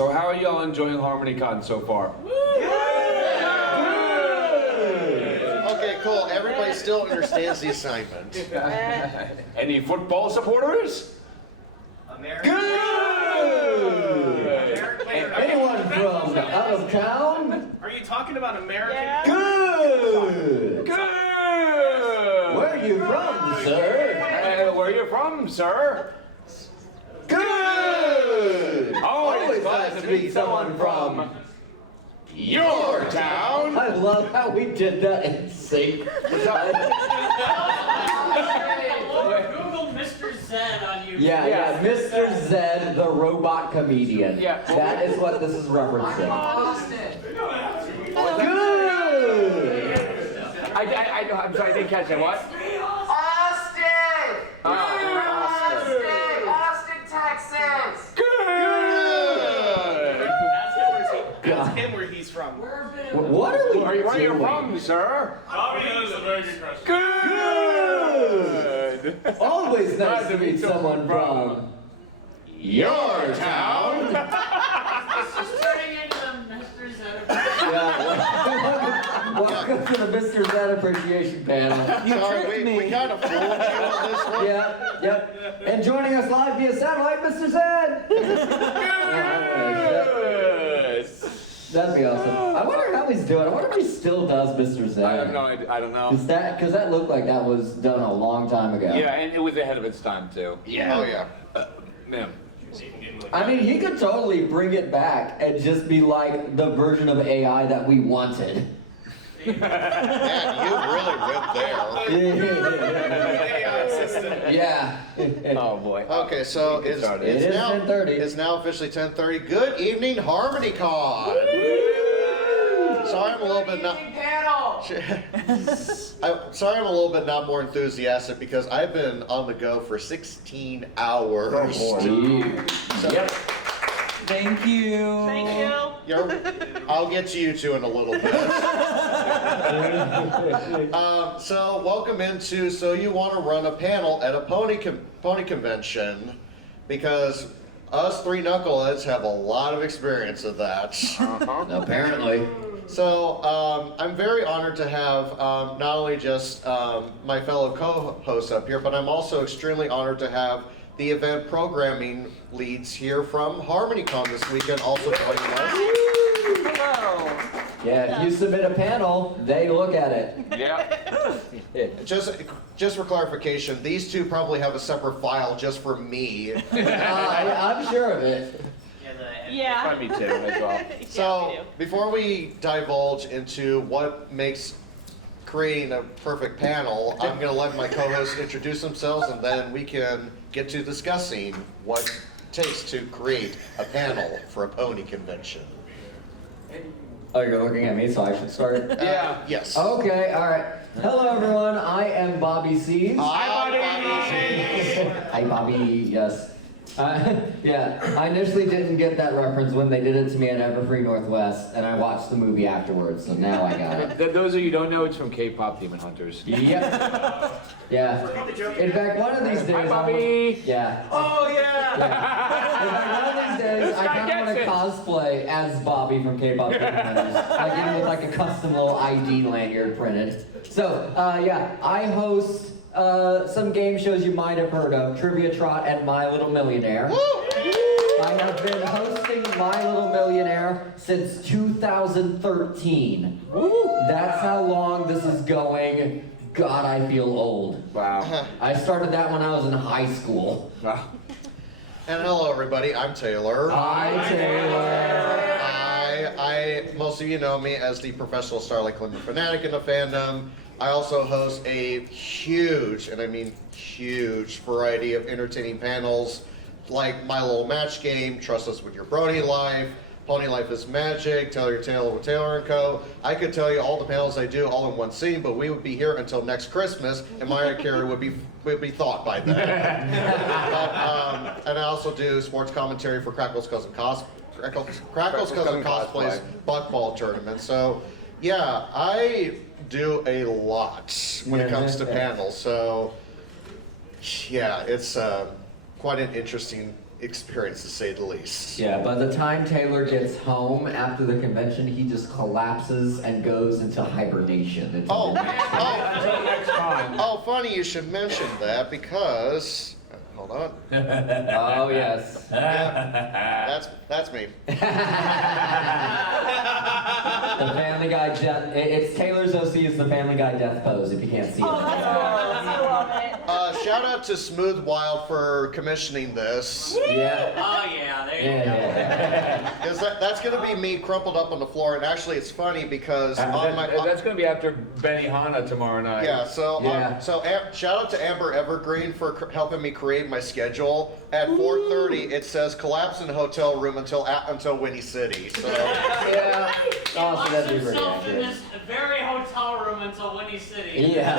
So how are y'all enjoying HarmonyCon so far? Okay, cool. Everybody still understands the assignment. Any football supporters? American. Good! Anyone from out of town? Are you talking about American? Yeah. Good! Good! Where are you from, sir? Where are you from, sir? Good! Always glad to meet someone from your town. I love how we did that in sync. Google Mr. Zed on YouTube. Yeah, Mr. Zed, the robot comedian. Yeah. That is what this is referencing. Good! I'm sorry, I didn't catch that. What? Austin, Texas! Good! Ask him where he's from. What are we Where are you doing? from, sir? Bobby knows a very good question. Good! Always nice to meet someone from your town. This is turning into the Mr. Zed. Yeah, welcome to the Mr. Zed Appreciation Panel. Sorry, we kind of fooled you on this one. Yep. And joining us live via satellite, Mr. Zed. Good! That'd be awesome. I wonder how he's doing. I wonder if he still does Mr. Zed. I don't know. Because that looked like that was done a long time ago. Yeah, and it was ahead of its time too. Oh, yeah. Man. I mean, he could totally bring it back and just be like the version of AI that we wanted. Man, you really went there. AI assistant. Yeah. Oh boy. Okay, so It is 10:30. It's now officially 10:30. Good evening, HarmonyCon. Sorry, I'm a little bit not. Sorry, I'm a little bit not more enthusiastic because I've been on the go for 16 hours. Yep. Thank you. I'll get to you two in a little bit. So welcome into So You Want to Run a Panel at a pony convention, because us three knuckleheads have a lot of experience of that. Apparently. So I'm very honored to have not only just my fellow co-hosts up here, but I'm also extremely honored to have the event programming leads here from HarmonyCon this weekend also joining us. Hello. Yeah, if you submit a panel, they look at it. Yeah. Just for clarification, these two probably have a separate file just for me. I'm sure of it. Yeah. Me too, as well. So before we divulge into what makes creating a perfect panel, I'm going to let my co-hosts introduce themselves, and then we can get to discussing what it takes to create a panel for a pony convention. Oh, you're looking at me, so I should start? Yeah. Yes. Okay, alright. Hello, everyone. I am Bobby Seas. Hi, Hi, Bobby. Yes. Yeah, I initially didn't get that reference when they did it to me at Everfree Northwest, and I watched the movie afterwards, so now I got it. Those of you who don't know, it's from K-pop Demon Hunters. Yep. Yeah. In fact, one of these days, Hi, Bobby. Yeah. Oh yeah. In fact, one of these days, I kind of want to cosplay as Bobby from K-pop Demon Hunters, like even with like a custom little ID lanyard printed. So, yeah, I host some game shows you might have heard of, Trivia Trot and My Little Millionaire. I have been hosting My Little Millionaire since 2013. That's how long this is going. God, I feel old. Wow. I started that when I was in high school. Wow. And hello, everybody. I'm Taylor. Hi, Taylor. Most of you know me as the professional Starlight Glimmer fanatic in the fandom. I also host a huge, and I mean huge, variety of entertaining panels like My Little Match Game, Trust Us With Your Brony Life, Pony Life is Magic, Tell Your Tale with Taylor & Co. I could tell you all the panels I do all in one scene, but we would be here until next Christmas, and Mariah Carey would be thought by then. And I also do sports commentary for Crackle's Cousin Cosplay's Buckball tournament. So, yeah, I do a lot when it comes to panels. So, yeah, it's quite an interesting experience, to say the least. Yeah, by the time Taylor gets home after the convention, he just collapses and goes into hibernation. It's Oh, Until next time. oh, funny you should mention that because, hold on, Oh, yes. that's me. The Family Guy death. It's Taylor's OC is the Family Guy death pose. If you can't see it. I love it. Shout out to Smooth Wild for commissioning this. Yeah. Oh yeah, there you go. Yeah. Because that's going to be me crumpled up on the floor, and actually it's funny because on my... That's going to be after Benihana tomorrow night. Yeah, so Yeah. shout out to Amber Evergreen for helping me create my schedule. At 4:30, it says collapse in hotel room until Winnie City. So Yeah. He Oh, so locks that'd be pretty himself in accurate. this very hotel room until Winnie City. Yes.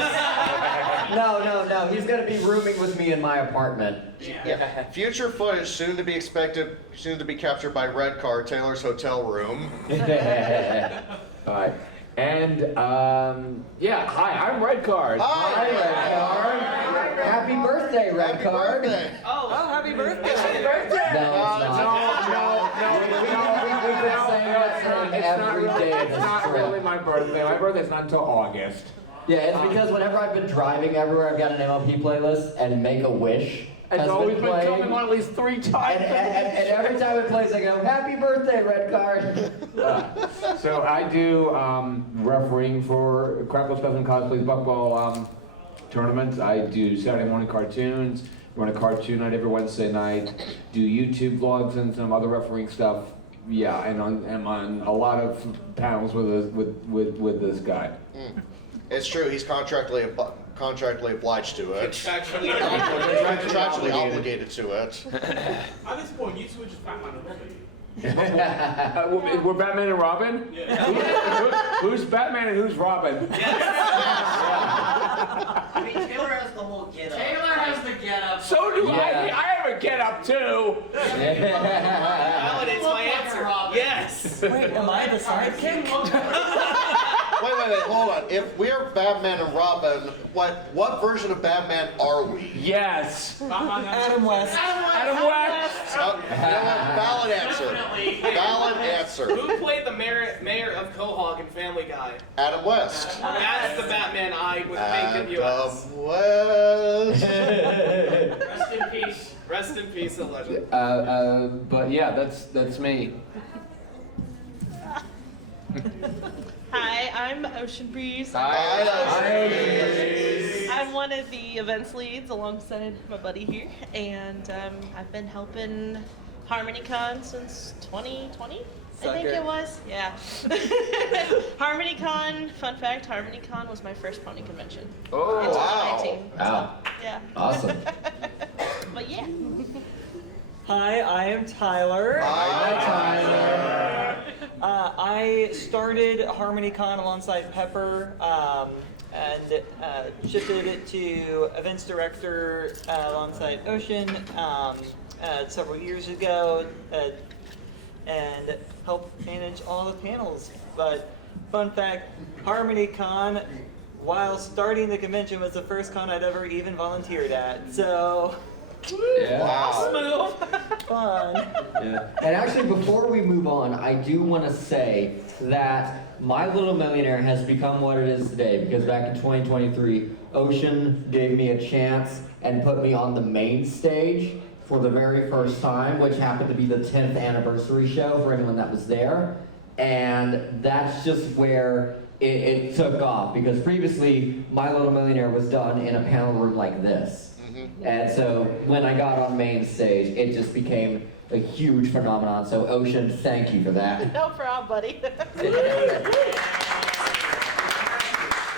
No. He's gonna be rooming with me in my apartment. yeah, future footage soon to be expected, soon to be captured by Red Car, Taylor's hotel room. All right. And, yeah, hi, I'm Red Card. Hi, Red Card. Happy birthday, Red Happy Card. birthday! Oh, happy birthday. No, it's not. We've been saying that to him every day of It's this not trip. really my birthday. My birthday's not until August. Yeah, it's because whenever I've been driving everywhere, I've got an MLP playlist, and Make a Wish It's has always been been playing. coming on at least 3 times. And every time it plays, I go, "Happy birthday, Red Card." So I do refereeing for Crackle Stuff and Cosplays Buckball tournaments. I do Saturday morning cartoons, run a cartoon night every Wednesday night, do YouTube vlogs and some other refereeing stuff. Yeah, and I'm on a lot of panels with this guy. It's true, he's contractually obliged to it. Contractually Contractually obligated to it. At this point, you two are just Batman and Robin. We're Batman and Robin? Yeah. Who's Batman and who's Robin? I mean, Taylor has the whole get up. Taylor has the getup. So do I. Yeah. I have a get up too. Validates my answer. Robin. Yes. Wait, am I the sidekick? Wait, hold on. If we're Batman and Robin, what version of Batman are we? Yes. Adam West. Adam West. You know what? Valid answer. Definitely. Valid answer. Who played the mayor of Quahog in Family Guy? Adam West. That's the Batman I would think of you as. Adam West. Rest in peace. Rest in peace, the legend. But yeah, that's me. Hi, I'm Ocean Breeze. I'm one of the events leads alongside my buddy here, and I've been helping HarmonyCon since 2020. I think it was. Yeah. HarmonyCon, fun fact, HarmonyCon was my first pony convention. Oh, in 2019. Wow. Yeah. Awesome. But yeah. Hi, I am Tyler. Hi, Tyler. I started HarmonyCon alongside Pepper and shifted it to events director alongside Ocean several years ago and helped manage all the panels. But fun fact, HarmonyCon, while starting the convention, was the first con I'd ever even volunteered at. So, Yeah. Wow. fun. Yeah. And actually, before we move on, I do want to say that My Little Millionaire has become what it is today because back in 2023, Ocean gave me a chance and put me on the main stage for the very first time, which happened to be the 10th anniversary show for anyone that was there. And that's just where it took off because previously, My Little Millionaire was done in a panel room like this. And so when I got on main stage, it just became a huge phenomenon. So Ocean, thank you for that. No problem, buddy.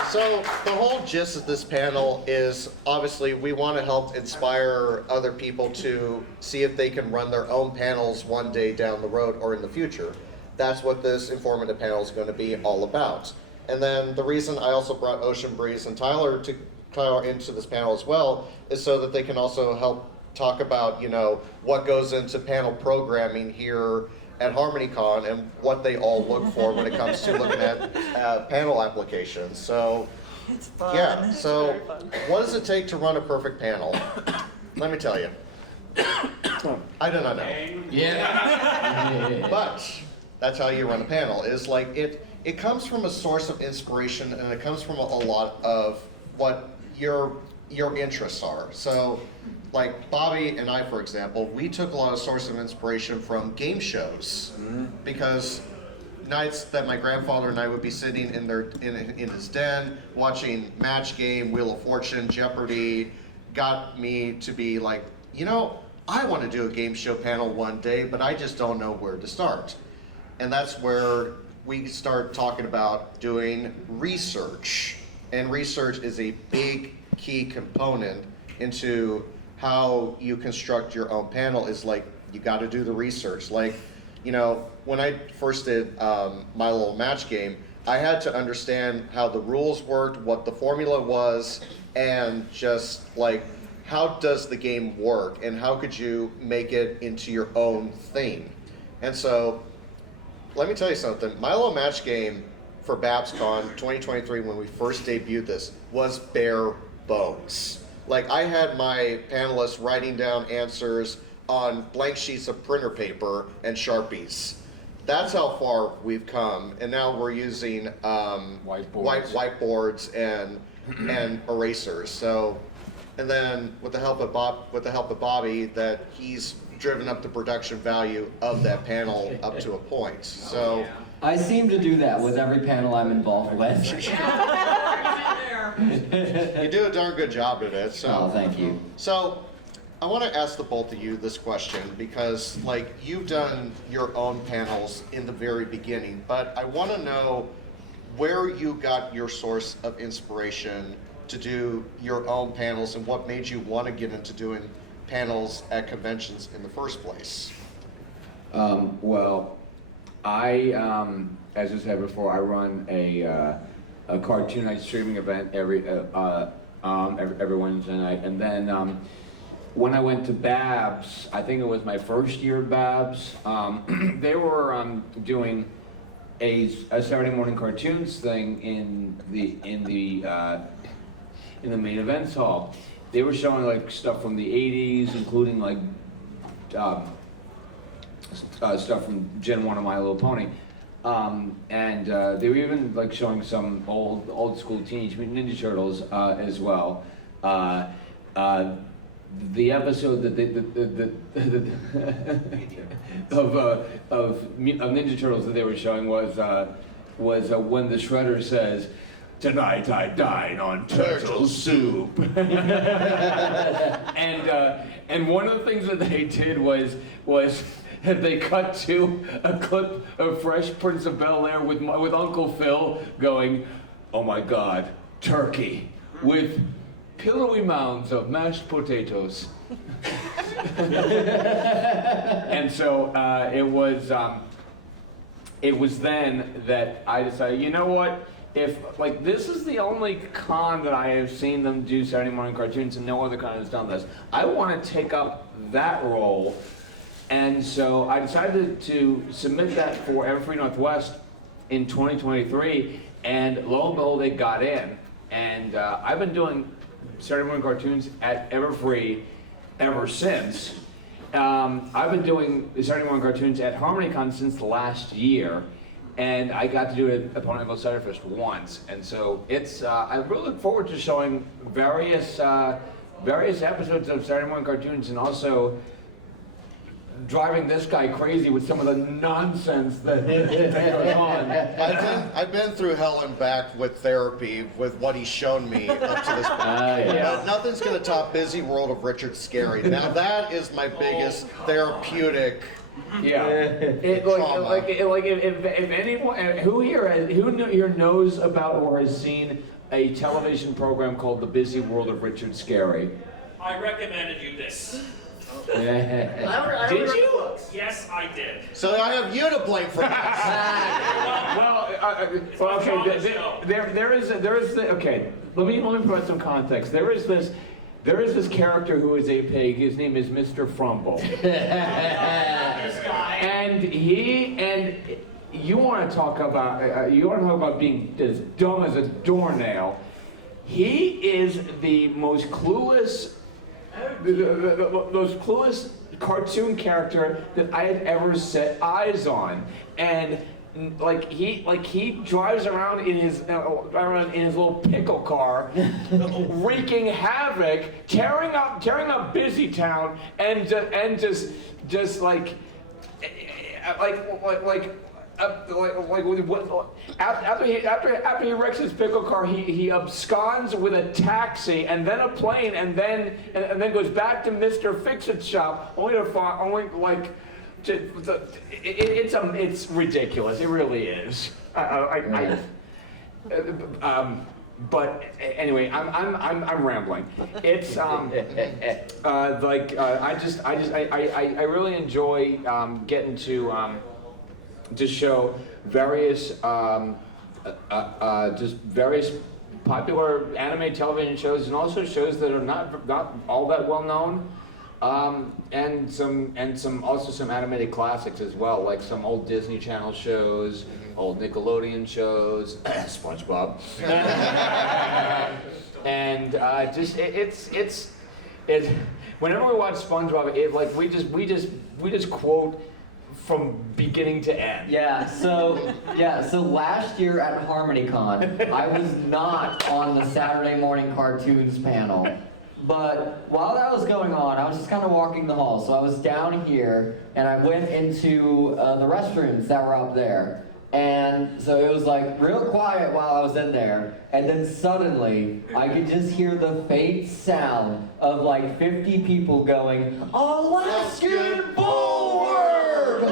So the whole gist of this panel is obviously we want to help inspire other people to see if they can run their own panels one day down the road or in the future. That's what this informative panel is going to be all about. And then the reason I also brought Ocean Breeze and Tyler into this panel as well is so that they can also help talk about, you know, what goes into panel programming here at HarmonyCon and what they all look for when it comes to looking at panel applications. So, It's fun. yeah, It's so very fun. what does it take to run a perfect panel? Let me tell you. I do not know. Yeah. But that's how you run a panel. Is like it comes from a source of inspiration, and it comes from a lot of what your interests are. So, like Bobby and I, for example, we took a lot of source of inspiration from game shows because nights that my grandfather and I would be sitting in his den watching Match Game, Wheel of Fortune, Jeopardy, got me to be like, you know, I want to do a game show panel one day, but I just don't know where to start. And that's where we start talking about doing research. And research is a big key component into how you construct your own panel. Is like, you got to do the research. Like, you know, when I first did my little match game, I had to understand how the rules worked, what the formula was, and just like, how does the game work, and how could you make it into your own thing? And so, let me tell you something. My little match game for BabsCon 2023, when we first debuted this, was bare bones. Like, I had my panelists writing down answers on blank sheets of printer paper and Sharpies. That's how far we've come, and now we're using whiteboards and erasers. So, and then with the help of Bobby, that he's driven up the production value of that panel up to a point. So I seem to do that with every panel I'm involved with. you do a darn good job at it. So Oh, thank you. So I want to ask the both of you this question because, like, you've done your own panels in the very beginning, but I want to know where you got your source of inspiration to do your own panels and what made you want to get into doing panels at conventions in the first place. Well, I, as I said before, I run a cartoon night streaming event every Wednesday night, and then when I went to Babs, I think it was my first year at Babs, they were doing a Saturday morning cartoons thing in the main events hall. They were showing like stuff from the 80s, including like stuff from Gen 1 of My Little Pony. And they were even like showing some old school Teenage Mutant Ninja Turtles as well. The episode that of Ninja Turtles that they were showing was when the Shredder says, "Tonight I dine on turtle soup." And one of the things that they did was they cut to a clip of Fresh Prince of Bel-Air with Uncle Phil going, "Oh my God, turkey with pillowy mounds of mashed potatoes." And so it was then that I decided, you know what? If like this is the only con that I have seen them do Saturday morning cartoons, and no other con has done this, I want to take up that role. And so I decided to submit that for Everfree Northwest in 2023, and lo and behold, it got in. And I've been doing Saturday morning cartoons at Everfree ever since. I've been doing Saturday morning cartoons at HarmonyCon since last year, and I got to do it at Ponyville Ciderfest once. And so it's I really look forward to showing various episodes of Saturday morning cartoons, and also driving this guy crazy with some of the nonsense that goes on. I've been through hell and back with therapy with what he's shown me up to this point. Yeah. But nothing's going to top Busy World of Richard Scary. Now that is my biggest therapeutic. Yeah. If anyone who here knows about or has seen a television program called The Busy World of Richard Scary. I recommended you this. Did you? Yes, I did. So I have you to blame for that. Okay. Let me provide some context. There is this character who is a pig. His name is Mr. Frumble. And you want to talk about being as dumb as a doornail. He is the most clueless those clueless cartoon character that I had ever set eyes on, and like he drives around in his little pickle car, wreaking havoc, tearing up Busy Town, and just like after he wrecks his pickle car, he absconds with a taxi and then a plane and then goes back to Mr. Fix-It shop only to find it's ridiculous. It really is. But anyway, I'm rambling. It's I really enjoy getting to show various just various popular anime television shows, and also shows that are not all that well known, and some animated classics as well, like some old Disney Channel shows, old Nickelodeon shows, SpongeBob, and it's whenever we watch SpongeBob, we just quote from beginning to end. So last year at HarmonyCon, I was not on the Saturday morning cartoons panel. But while that was going on, I was just kind of walking the hall. So I was down here, and I went into the restrooms that were up there. And so it was like real quiet while I was in there. And then suddenly, I could just hear the faint sound of like 50 people going, "Alaskan Bulwark!"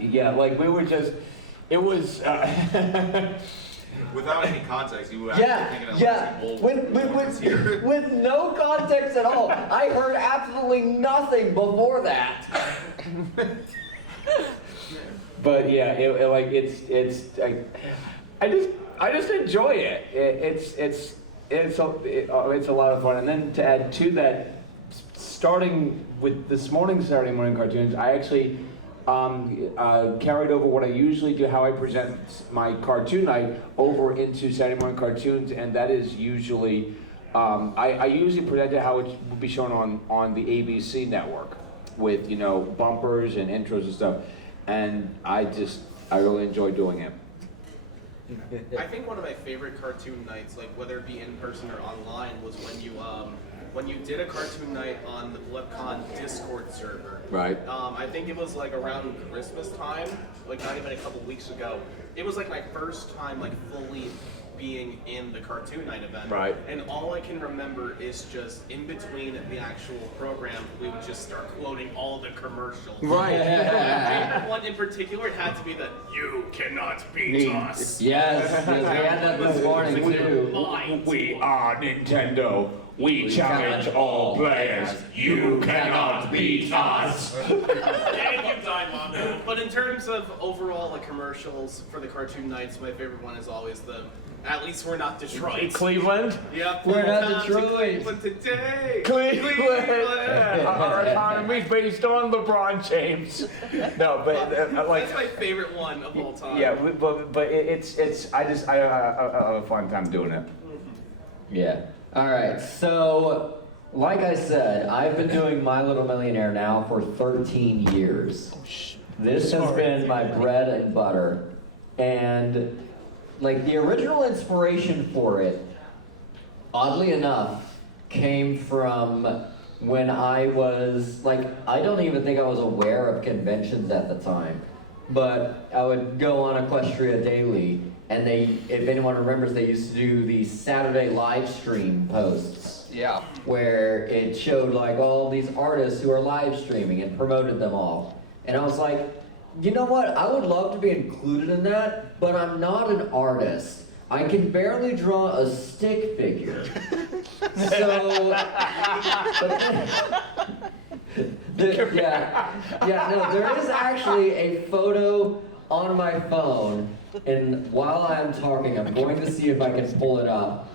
Yeah, like we were just, it was, without any context, you were actually thinking of with no context at all. I heard absolutely nothing before that. but yeah, I just enjoy it. It's a lot of fun. And then to add to that, starting with this morning's Saturday morning cartoons, I actually carried over what I usually do, how I present my cartoon night, over into Saturday morning cartoons, and that is usually, I usually present it how it will be shown on the ABC network, with, you know, bumpers and intros and stuff, and I really enjoy doing it. I think one of my favorite cartoon nights, like whether it be in person or online, was when you did a cartoon night on the BlipCon Discord server. Right. I think it was like around Christmas time, like not even a couple weeks ago. It was like my first time like fully being in the cartoon night event. Right. And all I can remember is just in between the actual program, we would just start quoting all the commercials. Right. My favorite one in particular had to be the "You cannot beat us." Yes, we had that this morning too. We are Nintendo. We challenge all players. You cannot beat us. But in terms of overall like commercials for the cartoon nights, my favorite one is always the "At least we're not Detroit." Cleveland. Yep. We're not Welcome to Detroit. Cleveland today. Cleveland. Our economy's based on LeBron James. No, but like. That's my favorite one of all time. Yeah, but it's I have a fun time doing it. Yeah. All right. So, like I said, I've been doing My Little Millionaire now for 13 years. This has been my bread and butter, and like the original inspiration for it, oddly enough, came from when I was like, I don't even think I was aware of conventions at the time, but I would go on Equestria Daily, and they, if anyone remembers, they used to do these Saturday live stream posts. Yeah. Where it showed like all these artists who are live streaming and promoted them all. And I was like, you know what? I would love to be included in that, but I'm not an artist. I can barely draw a stick figure. So, there is actually a photo on my phone, and while I'm talking, I'm going to see if I can pull it up,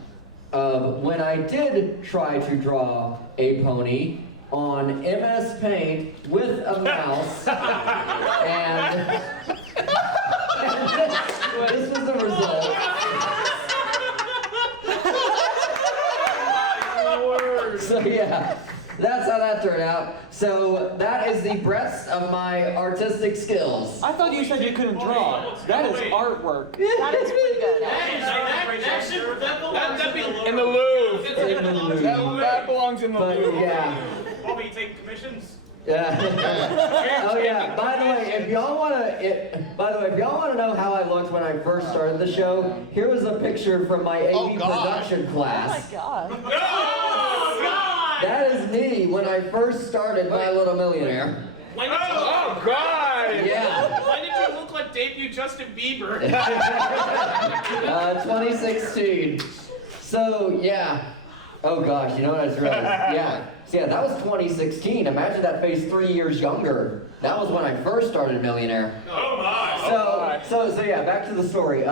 of when I did try to draw a pony on MS Paint with a mouse, and this was the result. of my artistic skills. I thought you said you couldn't draw. That is artwork. That is pretty good. That'd be In the Louvre. In the Louvre. That belongs in the But Louvre. yeah. Bobby, you take commissions? Yeah. Oh yeah. By the way, if y'all wanna know how I looked when I first started the show, here was a picture from my AV production Oh my class. god. Oh, God! That is me when I first started My Little Millionaire. When did you Oh, God! Yeah. When did you look like debut Justin Bieber? 2016. So yeah. Oh gosh, you know what I just realized? Yeah. So yeah, that was 2016. Imagine that face 3 years younger. That was when I first started Millionaire. Oh my! So yeah, back to the story.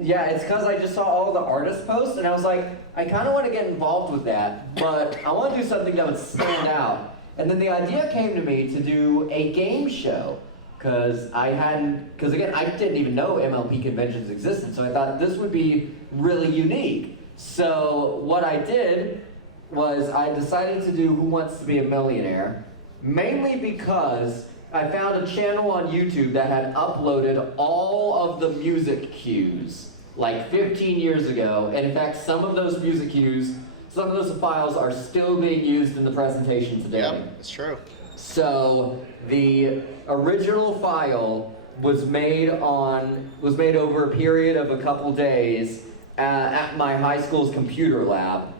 Yeah, it's because I just saw all the artist posts, and I was like, I kind of want to get involved with that, but I want to do something that would stand out. And then the idea came to me to do a game show, because again, I didn't even know MLP conventions existed, so I thought this would be really unique. So what I did was I decided to do Who Wants to Be a Millionaire, mainly because I found a channel on YouTube that had uploaded all of the music cues like 15 years ago, and in fact some of those music cues, some of those files are still being used in the presentation today. Yep, it's true. So the original file was made over a period of a couple days at my high school's computer lab,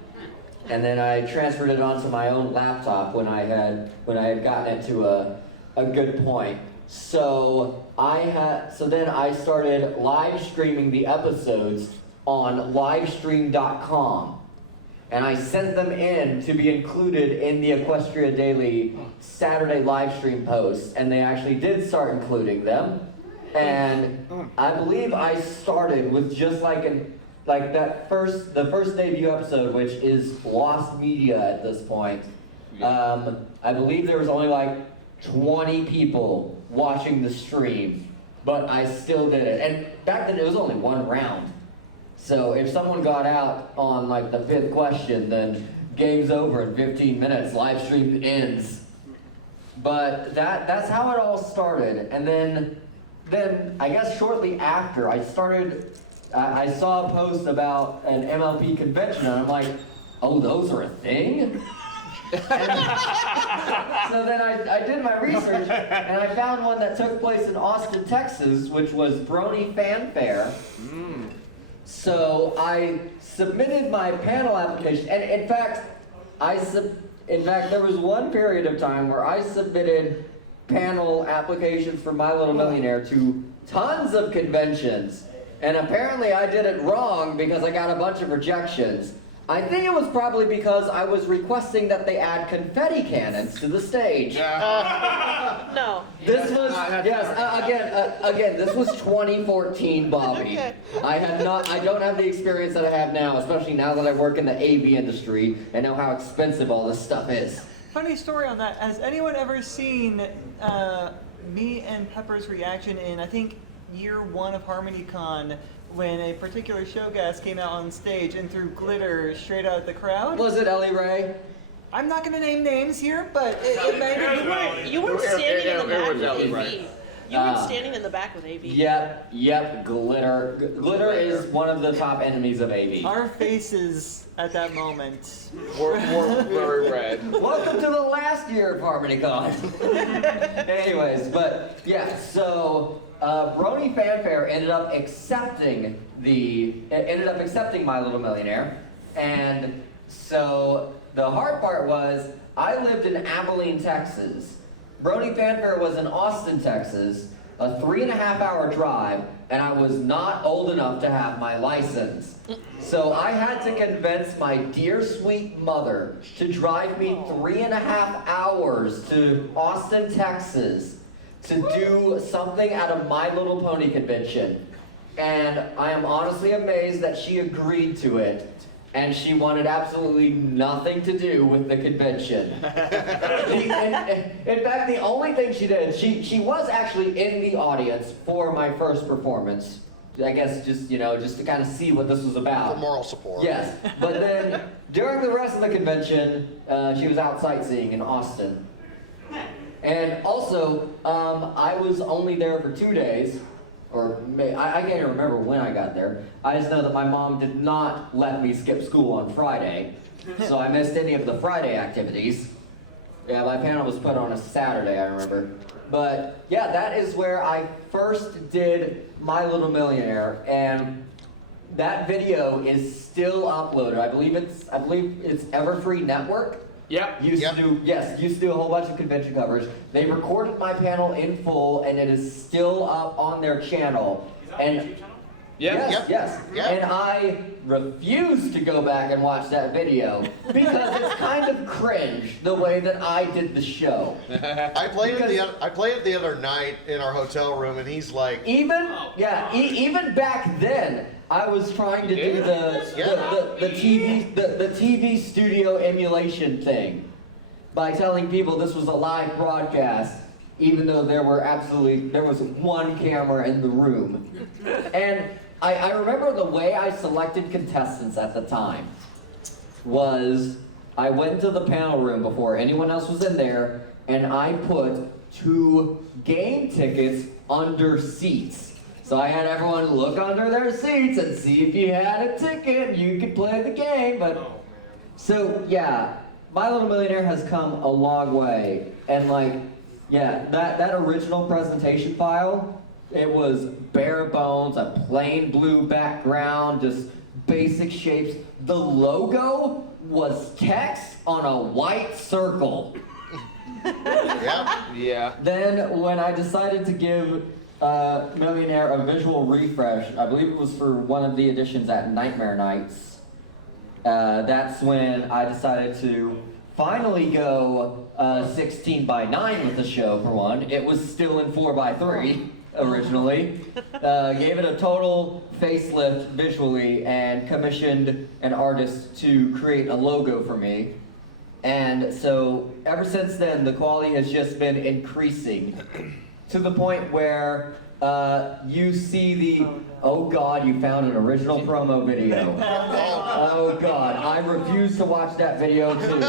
and then I transferred it onto my own laptop when I had gotten it to a good point. So then I started live streaming the episodes on livestream.com. And I sent them in to be included in the Equestria Daily Saturday live stream posts, and they actually did start including them. And I believe I started with just the first debut episode, which is lost media at this point. I believe there was only like 20 people watching the stream, but I still did it. And back then it was only one round. So if someone got out on like the 5th question, then game's over in 15 minutes, live stream ends. But that's how it all started. And then I guess shortly after I started, I saw a post about an MLP convention, and I'm like, oh, those are a thing? So then I did my research, and I found one that took place in Austin, Texas, which was Brony Fanfare. So I submitted my panel application, and in fact, there was one period of time where I submitted panel applications for My Little Millionaire to tons of conventions, and apparently I did it wrong because I got a bunch of rejections. I think it was probably because I was requesting that they add confetti cannons to the stage. No. This was, again, this was 2014, Bobby. Okay. I don't have the experience that I have now, especially now that I work in the AV industry and know how expensive all this stuff is. Funny story on that. Has anyone ever seen me and Pepper's reaction in, I think, year 1 of HarmonyCon, when a particular show guest came out on stage and threw glitter straight out at the crowd? Was it Ellie Ray? I'm not going to name names here, but it may have. You weren't standing in the back with Ellie AV. Ray. You weren't standing in the back with AV. Yep, glitter. Glitter is one of the top enemies of AV. Our faces at that moment. We're very red. Welcome to the last year of HarmonyCon. Anyways, but yeah, so Brony Fanfare ended up accepting My Little Millionaire, and so the hard part was I lived in Abilene, Texas. Brony Fanfare was in Austin, Texas, a 3.5-hour drive, and I was not old enough to have my license. So I had to convince my dear sweet mother to drive me 3.5 hours to Austin, Texas to do something at a My Little Pony convention. And I am honestly amazed that she agreed to it. And she wanted absolutely nothing to do with the convention. In fact, the only thing she did, she was actually in the audience for my first performance. I guess just to kind of see what this was about. For moral support. Yes, but then during the rest of the convention, she was out sightseeing in Austin. And also, I was only there for 2 days, I can't even remember when I got there. I just know that my mom did not let me skip school on Friday, so I missed any of the Friday activities. Yeah, my panel was put on a Saturday, I remember. But yeah, that is where I first did My Little Millionaire, and that video is still uploaded. I believe it's Everfree Network. Yep. Used to do a whole bunch of convention coverage. They recorded my panel in full, and it is still up on their channel. Is that on your YouTube channel? Yes. And I refuse to go back and watch that video because it's kind of cringe the way that I did the show. I played it the other night in our hotel room, and he's like, Even back then, I was trying to do the TV studio emulation thing by telling people this was a live broadcast, even though there was one camera in the room. And I remember the way I selected contestants at the time was I went to the panel room before anyone else was in there, and I put 2 game tickets under seats. So I had everyone look under their seats and see if you had a ticket, you could play the game. But so yeah, My Little Millionaire has come a long way, and that original presentation file, it was bare bones, a plain blue background, just basic shapes. The logo was text on a white circle. yeah. Then when I decided to give Millionaire a visual refresh, I believe it was for one of the editions at Nightmare Nights, that's when I decided to finally go 16:9 with the show for one. It was still in 4:3 originally. Gave it a total facelift visually and commissioned an artist to create a logo for me. And so ever since then, the quality has just been increasing to the point where you see the, oh God, you found an original promo video. Oh God, I refuse to watch that video too.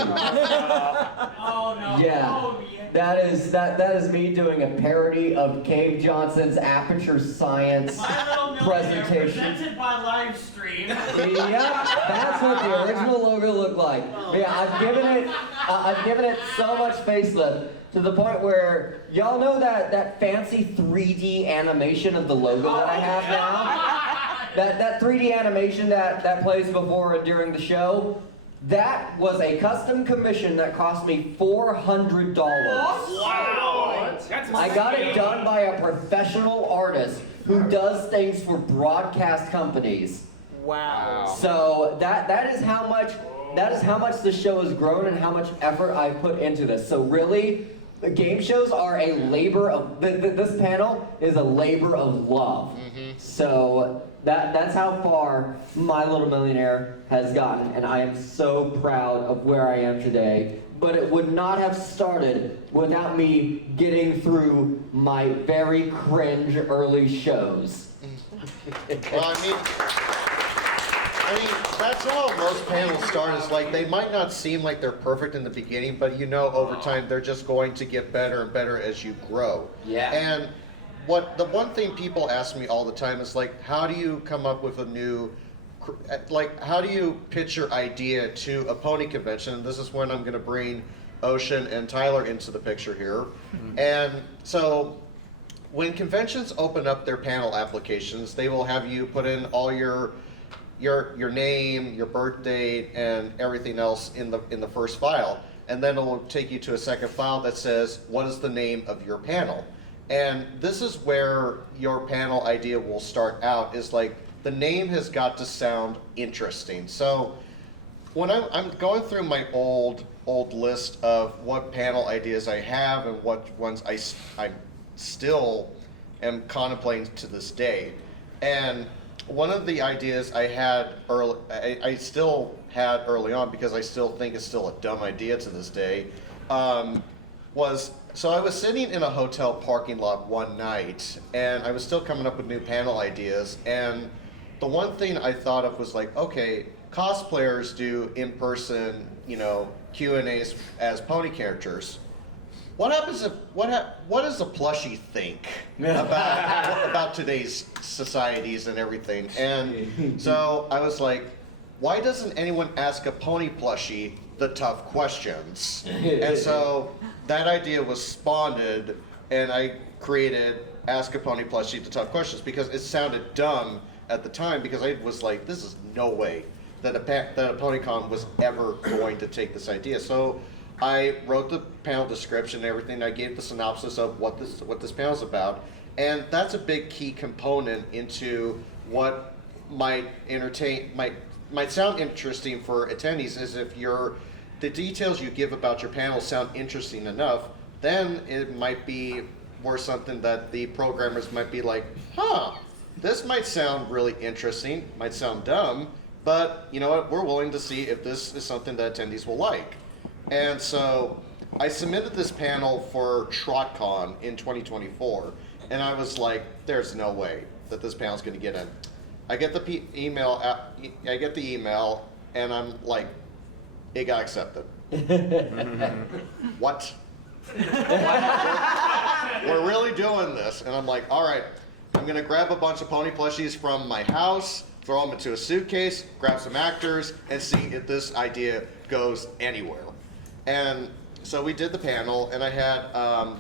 Oh no. Yeah. Oh, yeah. That is me doing a parody of Cave Johnson's Aperture Science My Little Millionaire presentation. presented by live stream. Yep, that's what the original logo looked like. Yeah, I've given it so much facelift to the point where y'all know that fancy 3D animation of the logo that I have now. That 3D animation that plays before and during the show. That was a custom commission that cost me $400. Wow. I got it done by a professional artist who does things for broadcast companies. Wow. So that is how much the show has grown and how much effort I've put into this. So really, the game shows are a labor of, this panel is a labor of love. So that's how far My Little Millionaire has gotten, and I am so proud of where I am today. But it would not have started without me getting through my very cringe early shows. Well, I mean, that's how most panels start. Is like they might not seem like they're perfect in the beginning, but over time they're just going to get better and better as you grow. Yeah. And the one thing people ask me all the time is like, how do you come up with a new, how do you pitch your idea to a pony convention? And this is when I'm going to bring Ocean and Tyler into the picture here. And so when conventions open up their panel applications, they will have you put in all your name, your birth date, and everything else in the first file. And then it will take you to a second file that says, what is the name of your panel? And this is where your panel idea will start out, is like, the name has got to sound interesting. So when I'm going through my old list of what panel ideas I have and what ones I still am contemplating to this day. And one of the ideas I had I still had early on, because I still think it's still a dumb idea to this day, so I was sitting in a hotel parking lot one night, and I was still coming up with new panel ideas, and the one thing I thought of was like, okay, cosplayers do in-person, Q&As as pony characters. what happens if what does a plushie think about today's societies and everything? And so I was like, why doesn't anyone ask a pony plushie the tough questions? And so that idea was spawned, and I created Ask a Pony Plushie the Tough Questions because it sounded dumb at the time, because I was like, this is no way that a PonyCon was ever going to take this idea. So I wrote the panel description and everything. I gave the synopsis of what this panel's about, and that's a big key component into what might sound interesting for attendees. Is if the details you give about your panel sound interesting enough, then it might be worth something that the programmers might be like, huh, this might sound really interesting, might sound dumb, but you know what, we're willing to see if this is something that attendees will like. And so I submitted this panel for TrotCon in 2024, and I was like, there's no way that this panel's gonna get in. I get the email, and I'm like, it got accepted. What? We're really doing this. And I'm like, all right, I'm gonna grab a bunch of pony plushies from my house, throw them into a suitcase, grab some actors, and see if this idea goes anywhere. And so we did the panel, and I had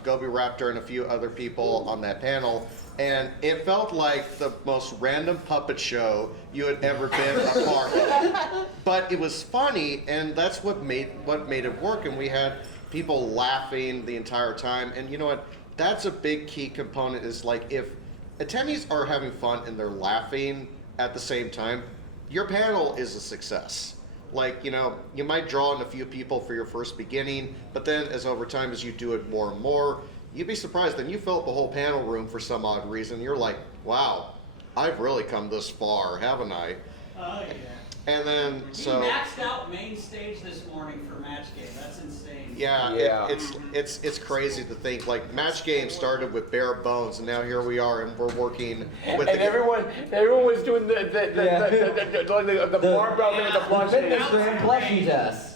Gobi Raptor and a few other people on that panel, and it felt like the most random puppet show you had ever been a part of. But it was funny, and that's what made it work. And we had people laughing the entire time. And you know what? That's a big key component. Is like, if attendees are having fun and they're laughing at the same time, your panel is a success. Like, you know, you might draw in a few people for your first beginning, but then over time, as you do it more and more, you'd be surprised. Then you fill up the whole panel room for some odd reason. You're like, wow, I've really come this far, haven't I? Oh, yeah. And then, so... We maxed out main stage this morning for match game. That's insane. Yeah. It's crazy to think, like, match game started with bare bones, and now here we are, and we're working with and everyone was doing the barbell thing with the Fitness plushie. Grand plushie test.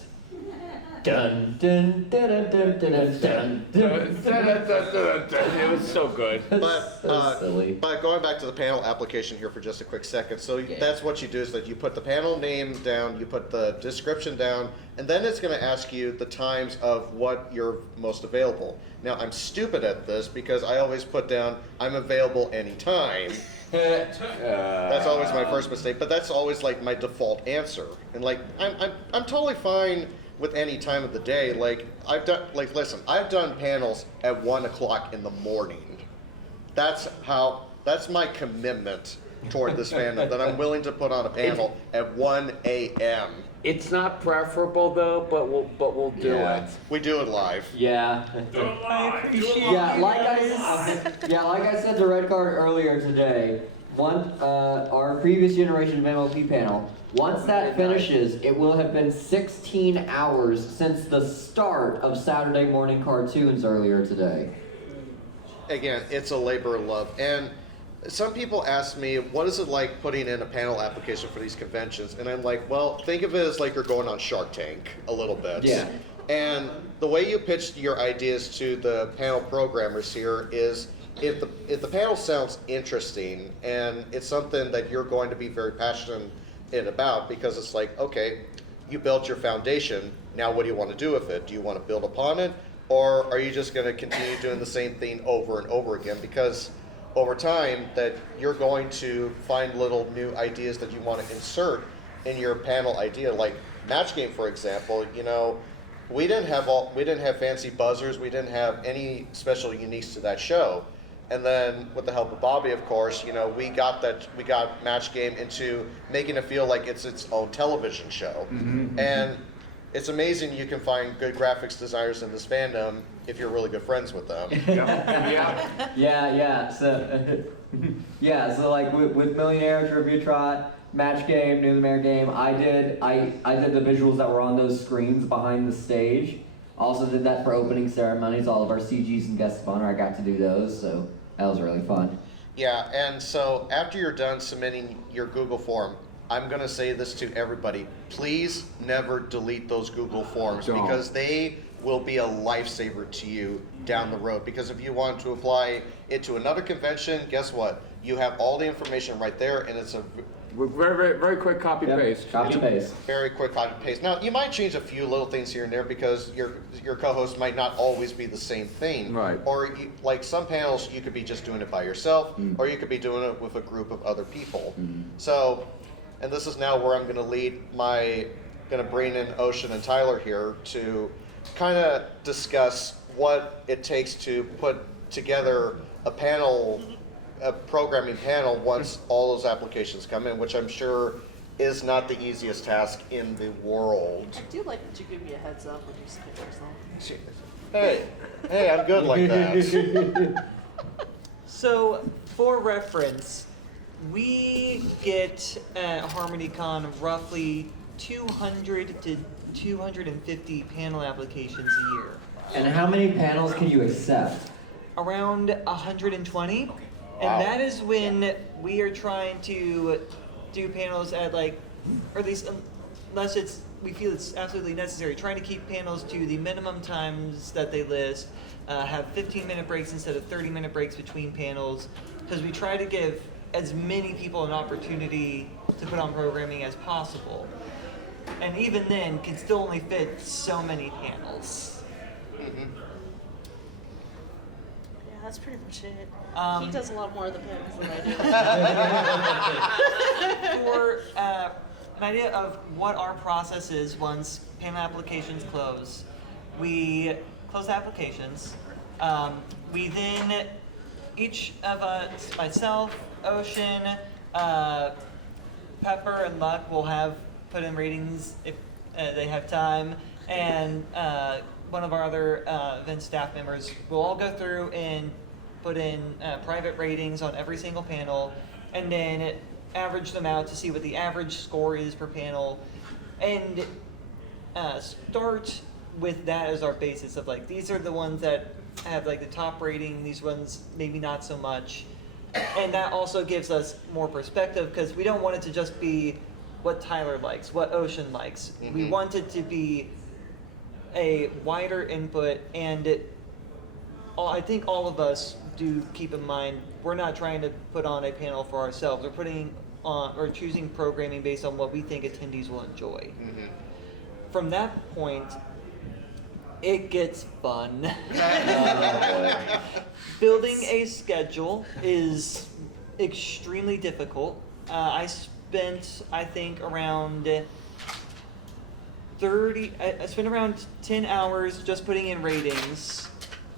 Dun dun dun dun dun dun dun dun. It was so good. But, So silly. but going back to the panel application here for just a quick second. So that's what you do, is that you put the panel name down, you put the description down, and then it's going to ask you the times of what you're most available. Now, I'm stupid at this because I always put down, I'm available anytime. That's always my first mistake, but that's always like my default answer. And like, I'm totally fine with any time of the day. Like, I've done panels at 1 o'clock in the morning. That's my commitment toward this fandom, that I'm willing to put on a panel at 1 a.m. It's not preferable though, but we'll do it. We do it live. Yeah. Like I said to Red Card earlier today, our previous generation of MLP panel, once that finishes, it will have been 16 hours since the start of Saturday morning cartoons earlier today. Again, it's a labor of love. And some people ask me, what is it like putting in a panel application for these conventions? And I'm like, well, think of it as like you're going on Shark Tank a little bit. Yeah. And the way you pitch your ideas to the panel programmers here is, if the panel sounds interesting and it's something that you're going to be very passionate about, because it's like, okay, you built your foundation, now what do you want to do with it? Do you want to build upon it, or are you just going to continue doing the same thing over and over again? Because over time, that you're going to find little new ideas that you want to insert in your panel idea. Like match game, for example, you know, we didn't have fancy buzzers, we didn't have any special uniques to that show. And then with the help of Bobby, of course, you know, we got match game into making it feel like it's its own television show. Mm-hmm. And it's amazing you can find good graphics designers in this fandom if you're really good friends with them. Yeah. So like with Millionaire Trivia Trot, match game, New Mare game, I did the visuals that were on those screens behind the stage. Also did that for opening ceremonies. All of our CGs and guest of honor, I got to do those, so that was really fun. Yeah, and so after you're done submitting your Google form, I'm going to say this to everybody. Please never delete those Google forms, because they will be a lifesaver to you down the road. Because if you want to apply it to another convention, guess what? You have all the information right there, and it's a Very quick copy paste. Copy paste. very quick copy paste. Now, you might change a few little things here and there because your co-host might not always be the same thing. Right. Or like some panels, you could be just doing it by yourself, or you could be doing it with a group of other people. So, and this is now where I'm going to bring in Ocean and Tyler here to kind of discuss what it takes to put together a programming panel once all those applications come in, which I'm sure is not the easiest task in the world. I do like that you give me a heads up when you skip yourself. Hey, I'm good like that. So, for reference, we get at HarmonyCon roughly 200 to 250 panel applications a year. And how many panels can you accept? Around 120. Wow. And that is when we are trying to do panels at or at least unless we feel it's absolutely necessary, trying to keep panels to the minimum times that they list, have 15-minute breaks instead of 30-minute breaks between panels, because we try to give as many people an opportunity to put on programming as possible. And even then, can still only fit so many panels. Yeah, that's pretty much it. Um, He does a lot more of the panels than I do. For an idea of what our process is once panel applications close, we close applications. We then, each of us, myself, Ocean, Pepper, and Luck will have put in ratings if they have time, and one of our other event staff members will all go through and put in private ratings on every single panel, and then average them out to see what the average score is per panel, and start with that as our basis of these are the ones that have the top rating, these ones maybe not so much, and that also gives us more perspective because we don't want it to just be what Tyler likes, what Ocean likes. We want it to be a wider input, and I think all of us do keep in mind we're not trying to put on a panel for ourselves. We're putting on or choosing programming based on what we think attendees will enjoy. From that point, it gets fun. Building a schedule is extremely difficult. I spent, I think, around I spent around 10 hours just putting in ratings,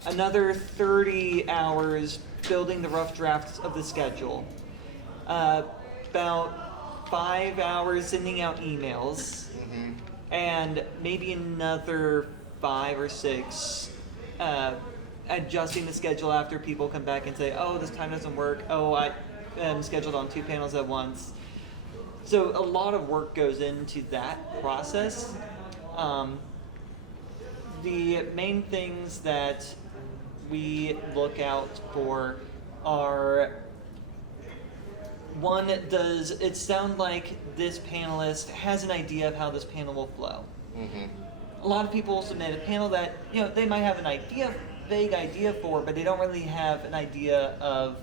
another 30 hours building the rough drafts of the schedule, about 5 hours sending out emails, and maybe another 5 or 6 adjusting the schedule after people come back and say, oh, this time doesn't work, oh, I am scheduled on 2 panels at once. So a lot of work goes into that process. The main things that we look out for are, one, does it sound like this panelist has an idea of how this panel will flow? A lot of people submit a panel that they might have an vague idea for, but they don't really have an idea of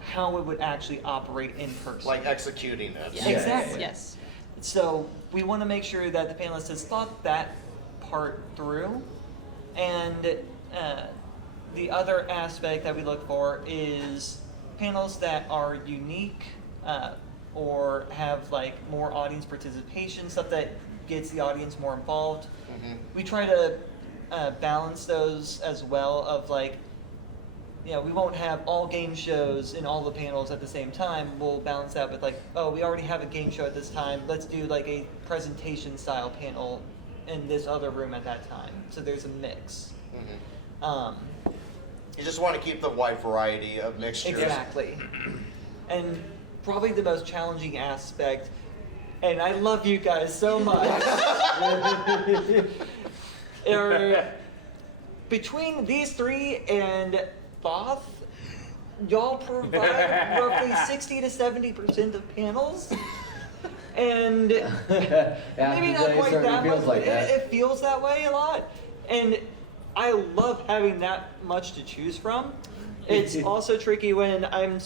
how it would actually operate in person. Like executing it. Yes. Exactly. Yes. So we want to make sure that the panelist has thought that part through. And the other aspect that we look for is panels that are unique or have more audience participation, stuff that gets the audience more involved. We try to balance those as well of we won't have all game shows in all the panels at the same time. We'll balance that with oh, we already have a game show at this time. Let's do a presentation style panel in this other room at that time. So there's a mix. You just want to keep the wide variety of mixtures. Exactly. And probably the most challenging aspect, and I love you guys so much, between these three and Thoth, y'all provide roughly 60 to 70% of panels. And maybe not quite that much, but it feels that way a lot. And I love having that much to choose from. It's also tricky when I'm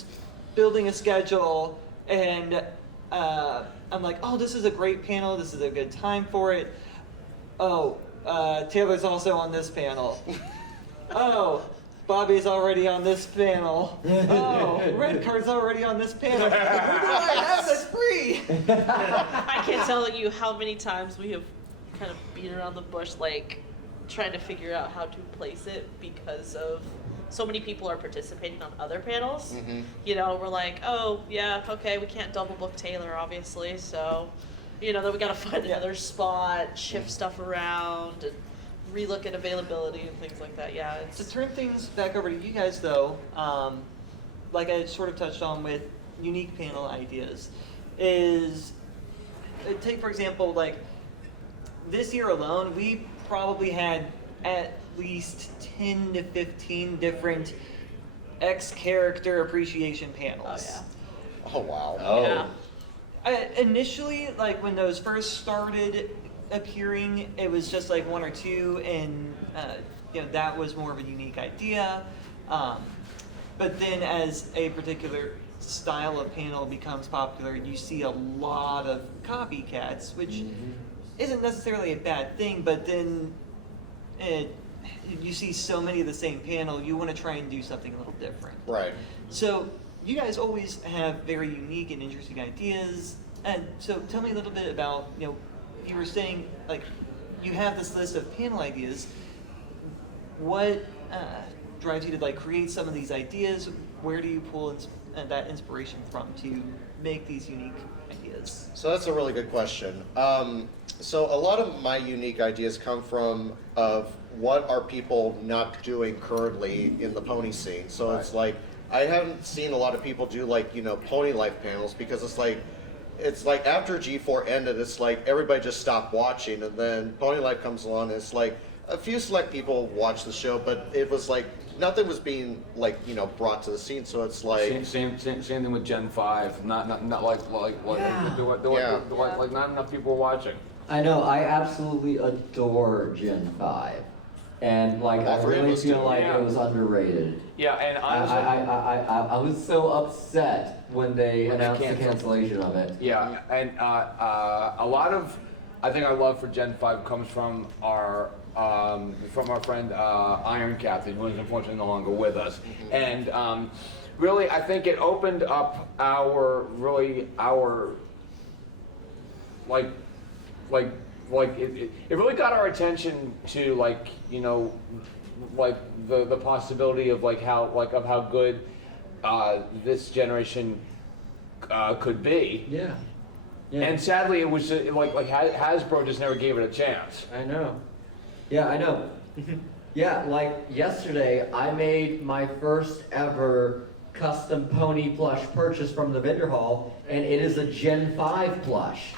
building a schedule and I'm like, oh, this is a great panel, this is a good time for it. Oh, Taylor's also on this panel. Oh, Bobby's already on this panel. Oh, Red Card's already on this panel. Who do I have that's free? I can't tell you how many times we have kind of beat around the bush, like trying to figure out how to place it because of so many people are participating on other panels. Mm-hmm. You know, we're like, oh yeah, okay, we can't double book Taylor, obviously, so you know, then we gotta find another spot, shift stuff around, and relook at availability and things like that. Yeah, To it's turn things back over to you guys though, like I sort of touched on with unique panel ideas, is take for example, like this year alone, we probably had at least 10 to 15 different X-character appreciation panels. oh Oh wow. yeah. Initially, like when those first started appearing, it was just like one or two, and you know, that was more of a unique idea. But then, as a particular style of panel becomes popular, you see a lot of copycats, which isn't necessarily a bad thing. But then, you see so many of the same panel, you want to try and do something a little different. Right. So you guys always have very unique and interesting ideas, and so tell me a little bit about, you know, you were saying like you have this list of panel ideas. What drives you to like create some of these ideas? Where do you pull that inspiration from to make these unique ideas? So that's a really good question. So a lot of my unique ideas come from of what are people not doing currently in the pony scene. So it's like I haven't seen a lot of people do like, you know, pony life panels, because it's like after G4 ended, it's like everybody just stopped watching, and then Pony Life comes along, and it's like a few select people watch the show, but it was like nothing was being like, you know, brought to the scene. So it's like Same thing with Gen 5. Not like Yeah. like not enough people watching. I know, I absolutely adore Gen 5. And like, All I three of really us feel do. like Yeah. it was underrated. Yeah, and honestly, I was so upset when they When they announced the canceled. cancellation of it. yeah, and a lot of I think our love for Gen 5 comes from our friend Iron Captain, who is unfortunately no longer with us. And really, I think it opened up our it really got our attention to, like, you know, like the possibility of how good this generation could be. Yeah. And sadly, it was like Hasbro just never gave it a chance. I know. Yeah, I know. Yeah, like yesterday, I made my first ever custom pony plush purchase from the vendor hall, and it is a Gen 5 plush.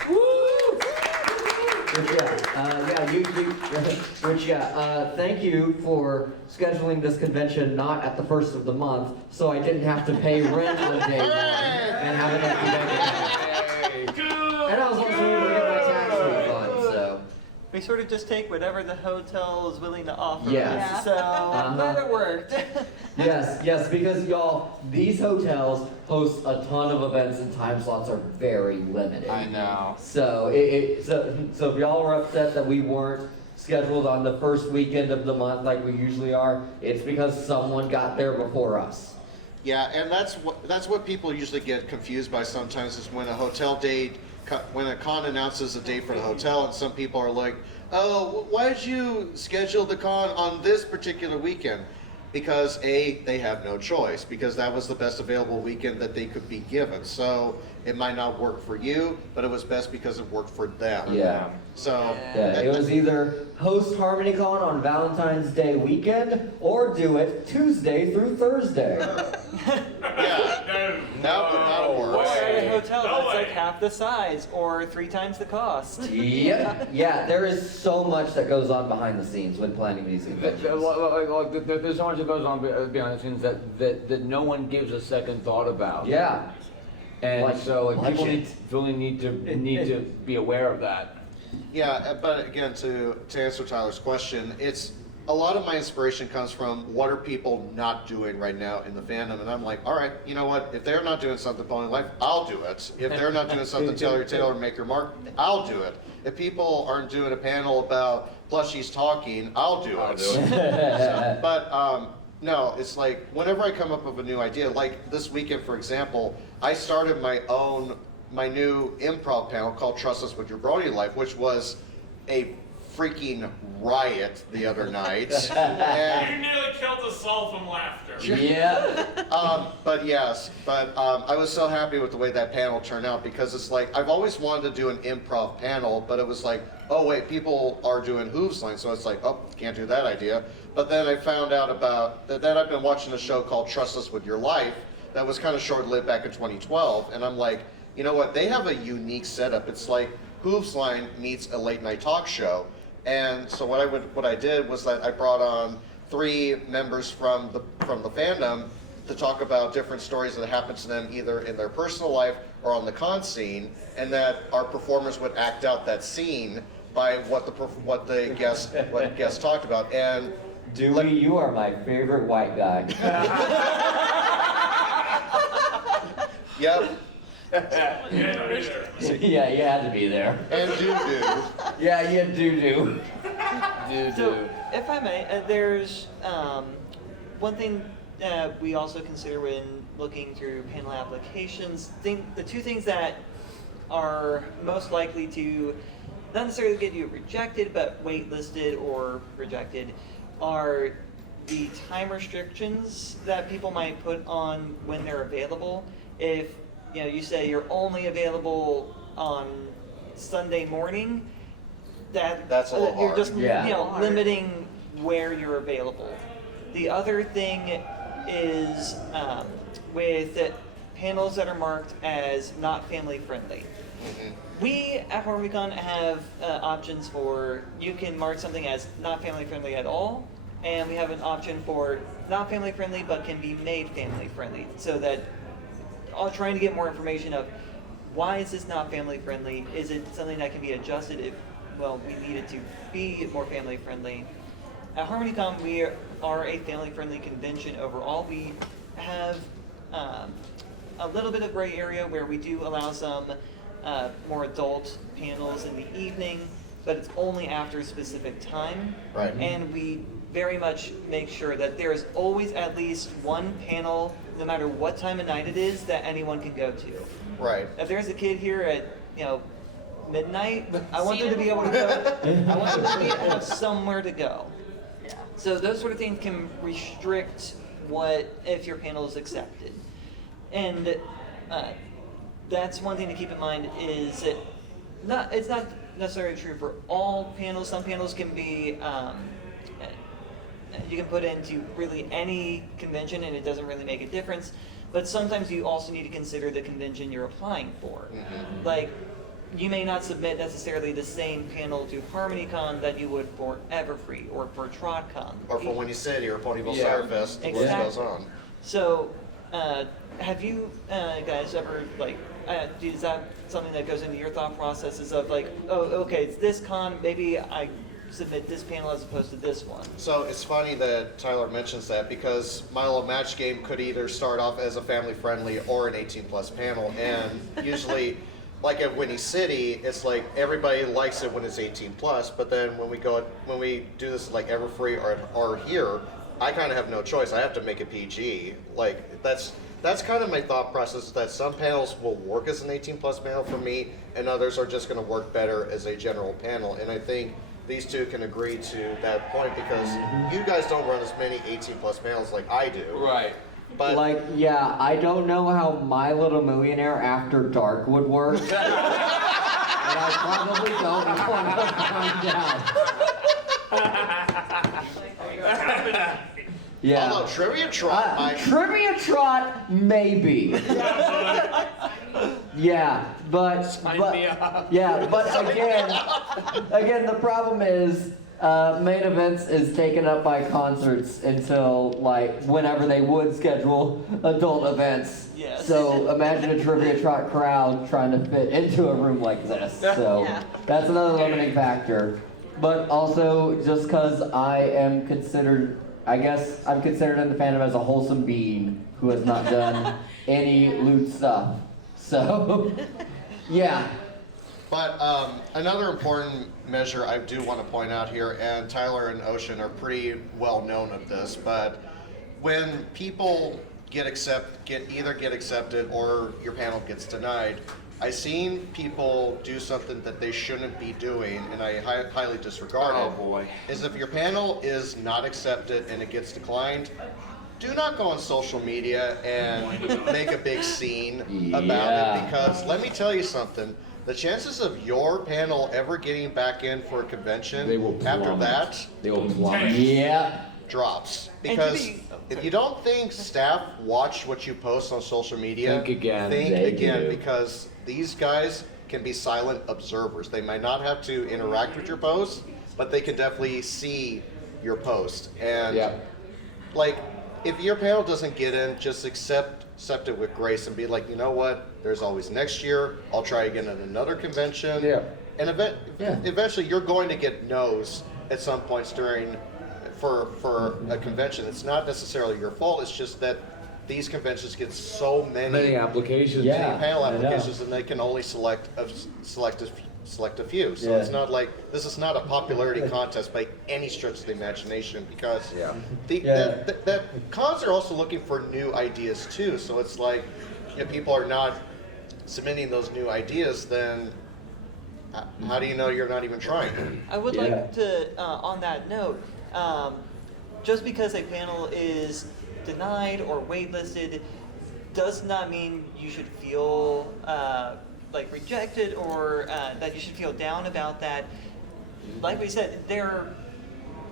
Thank you for scheduling this convention not at the first of the month, so I didn't have to pay rent on day one and have an empty bank account. And I was also able to get my tax refund, so. We sort of just take whatever the hotel is willing to offer. Yes. us. So glad it worked. Yes, because y'all, these hotels host a ton of events and time slots are very limited. I know. So so if y'all were upset that we weren't scheduled on the first weekend of the month like we usually are, it's because someone got there before us. yeah, and that's what people usually get confused by sometimes, is when a hotel date, when a con announces a date for the hotel, and some people are like, oh, why did you schedule the con on this particular weekend? Because they have no choice, because that was the best available weekend that they could be given. So it might not work for you, but it was best because it worked for them. Yeah. So Yeah, it was either host HarmonyCon on Valentine's Day weekend or do it Tuesday through Thursday. yeah, that would not work. Or at a hotel No that's way. like half the size or 3 times the cost. Yep. Yeah, there is so much that goes on behind the scenes when planning these conventions. There's so much that goes on behind the scenes that no one gives a second thought about. Yeah. And Like so people budget. really need to be aware of that. Yeah, but again, to answer Tyler's question, it's a lot of my inspiration comes from what are people not doing right now in the fandom, and I'm like, all right, you know what? If they're not doing something Pony Life, I'll do it. If they're not doing something Taylor Taylor Make Your Mark, I'll do it. If people aren't doing a panel about plushies talking, I'll do it. So, but no, it's like whenever I come up with a new idea, like this weekend, for example, I started my new improv panel called Trust Us With Your Brony Life, which was a freaking riot the other night. You And, nearly killed us all from laughter. Yeah. but I was so happy with the way that panel turned out because it's like, I've always wanted to do an improv panel, but it was like, oh wait, people are doing hooves line, so it's like, oh, can't do that idea. But then I found out about, then I've been watching a show called Trust Us With Your Life that was kind of short-lived back in 2012, and I'm like, you know what, they have a unique setup. It's like Hooves Line meets a late night talk show. And so what I did was that I brought on 3 members from the fandom to talk about different stories that happened to them either in their personal life or on the con scene, and that our performers would act out that scene by what guests talked about. And Dewey, you are my favorite white guy. yep, Yeah, you had to be there. and doo-doo. Yeah, you do. So, if I may, there's one thing we also consider when looking through panel applications. The 2 things that are most likely to not necessarily get you rejected, but waitlisted or rejected, are the time restrictions that people might put on when they're available. If you say you're only available on Sunday morning, That's a little you're hard. just Yeah. limiting where you're available. The other thing is with panels that are marked as not family friendly. We at HarmonyCon have options for, you can mark something as not family friendly at all, and we have an option for not family friendly but can be made family friendly, so that I'm trying to get more information of why is this not family friendly? Is it something that can be adjusted if, well, we need it to be more family friendly? At HarmonyCon, we are a family friendly convention overall. We have a little bit of gray area where we do allow some more adult panels in the evening, but it's only after a specific time. Right. And we very much make sure that there's always at least one panel, no matter what time of night it is, that anyone can go to. Right. If there's a kid here at, midnight, I want them to be able to go. I want them to have somewhere to go. Yeah. So those sort of things can restrict if your panel is accepted. And that's one thing to keep in mind is that it's not necessarily true for all panels. Some panels can be, you can put into really any convention and it doesn't really make a difference. But sometimes you also need to consider the convention you're applying for. Like, you may not submit necessarily the same panel to HarmonyCon that you would for Everfree or for TrodCon. Or for Windy City or Ponyville Yeah. Firefest, the list goes on. So, have you guys ever, is that something that goes into your thought processes of like, oh, okay, it's this con, maybe I submit this panel as opposed to this one? So it's funny that Tyler mentions that because Milo Match Game could either start off as a family-friendly or an 18-plus panel, and usually, like at Windy City, it's like everybody likes it when it's 18+, but then when we do this like Everfree or here, I kind of have no choice. I have to make it PG. Like that's kind of my thought process, that some panels will work as an 18+ panel for me, and others are just going to work better as a general panel. And I think these two can agree to that point because you guys don't run as many 18+ panels like I do. Right. But I don't know how My Little Millionaire After Dark would work. And I probably don't want to find out. Yeah. although Trivia Trot, Trivia Trot, maybe. Yeah, but again, the problem is Main events is taken up by concerts until like whenever they would schedule adult events. Yes. So imagine a trivia trot crowd trying to fit into a room like this. So Yeah. that's another limiting factor. But also just because I am considered, I guess I'm considered in the fandom as a wholesome being who has not done any lewd stuff. So yeah. But another important measure I do want to point out here, and Tyler and Ocean are pretty well known of this, but when people get accepted or your panel gets denied, I've seen people do something that they shouldn't be doing, and I highly disregard it. Oh boy. Is if your panel is not accepted and it gets declined, do not go on social media and make a big scene about it, because let me tell you something. The chances of your panel ever getting back in for a convention They will after plummet. that They will plummet. Yeah. drops. And to Because be- if you don't think staff watch what you post on social media, Think again. Think They again, do. because these guys can be silent observers. They might not have to interact with your post, but they can definitely see your post. And Yeah. like, if your panel doesn't get in, just accept it with grace and be like, you know what? There's always next year. I'll try again at another convention. Yeah. And Yeah. eventually, you're going to get no's at some points for a convention. It's not necessarily your fault. It's just that these conventions get so Many applications. Yeah. panel I know. applications, and they can only select a few. So Yeah. it's not like this is not a popularity contest by any stretch of the imagination, because Yeah. that cons are also looking for new ideas too. So it's like if people are not submitting those new ideas, then how do you know you're not even trying? I would Yeah. like to, on that note, just because a panel is denied or waitlisted does not mean you should feel like rejected or that you should feel down about that. Like we said, there are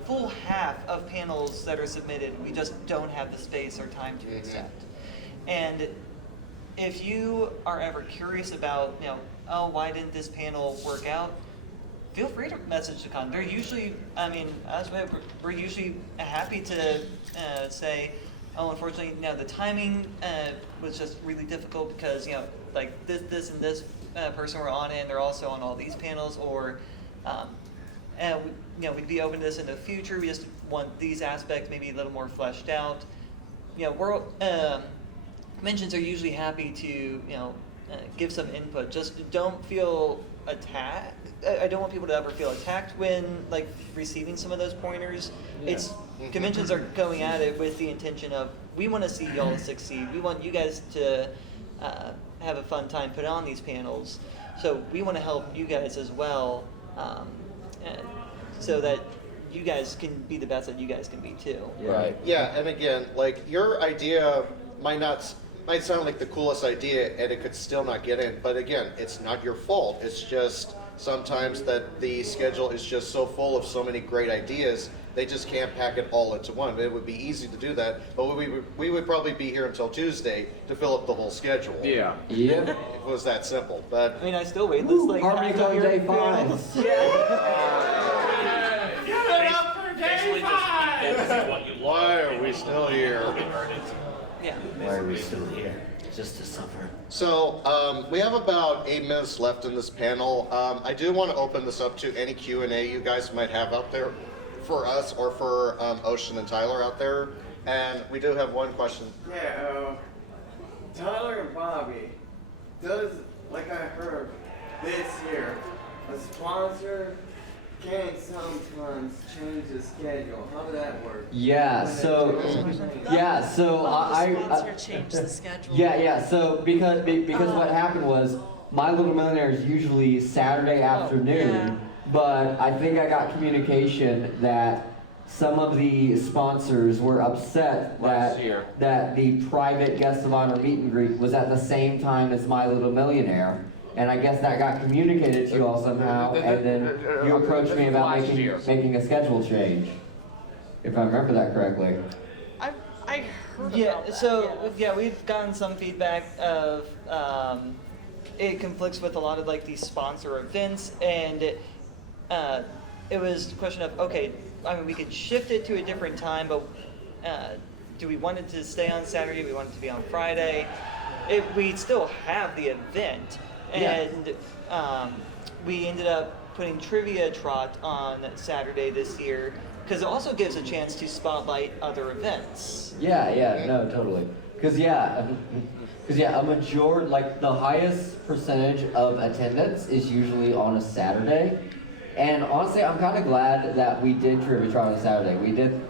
full half of panels that are submitted. We just don't have the space or time to accept. And if you are ever curious about, oh, why didn't this panel work out? Feel free to message the con. They're usually, we're usually happy to say, oh, unfortunately, the timing was just really difficult because, like this and this person were on it, and they're also on all these panels, or, we'd be open to this in the future. We just want these aspects maybe a little more fleshed out. Conventions are usually happy to, give some input. Just don't feel attacked. I don't want people to ever feel attacked when like receiving some of those pointers. It's conventions are going at it with the intention of, we want to see y'all succeed. We want you guys to have a fun time putting on these panels. So we want to help you guys as well, and so that you guys can be the best that you guys can be too. Right. Yeah, and again, like your idea might sound like the coolest idea, and it could still not get in. But again, it's not your fault. It's just sometimes that the schedule is just so full of so many great ideas, they just can't pack it all into one. It would be easy to do that, but we would probably be here until Tuesday to fill up the whole schedule. Yeah. Yep. It was that simple. But I mean, I still wait list like half of HarmonyCon your Day panels. 5. Give it up for day 5! What you why are we still here? Yeah. Why are we still here? Just to suffer. So we have about 8 minutes left in this panel. I do want to open this up to any Q&A you guys might have out there for us or for Ocean and Tyler out there. And we do have one question. Yeah, Tyler and Bobby, does, like I heard, this year, a sponsor can sometimes change the schedule. How does that work? Yeah, so I Sponsor changed the schedule. yeah, so because what happened was My Little Millionaire is usually Saturday afternoon, yeah. but I think I got communication that some of the sponsors were upset Last year. that the private guest of honor meet and greet was at the same time as My Little Millionaire. And I guess that got communicated to you all somehow, and then you approached me about Last year. making a schedule change, if I remember that correctly. I heard Yeah, about that. so we've gotten some feedback of it conflicts with a lot of like these sponsor events, and it was a question of, okay, I mean, we could shift it to a different time, but do we want it to stay on Saturday? Do we want it to be on Friday? We'd still have the event, and we ended up putting Trivia Trot on Saturday this year, because it also gives a chance to spotlight other events. Yeah, no, totally. Because a majority, like the highest percentage of attendance is usually on a Saturday. And honestly, I'm kind of glad that we did Trivia Trot on Saturday.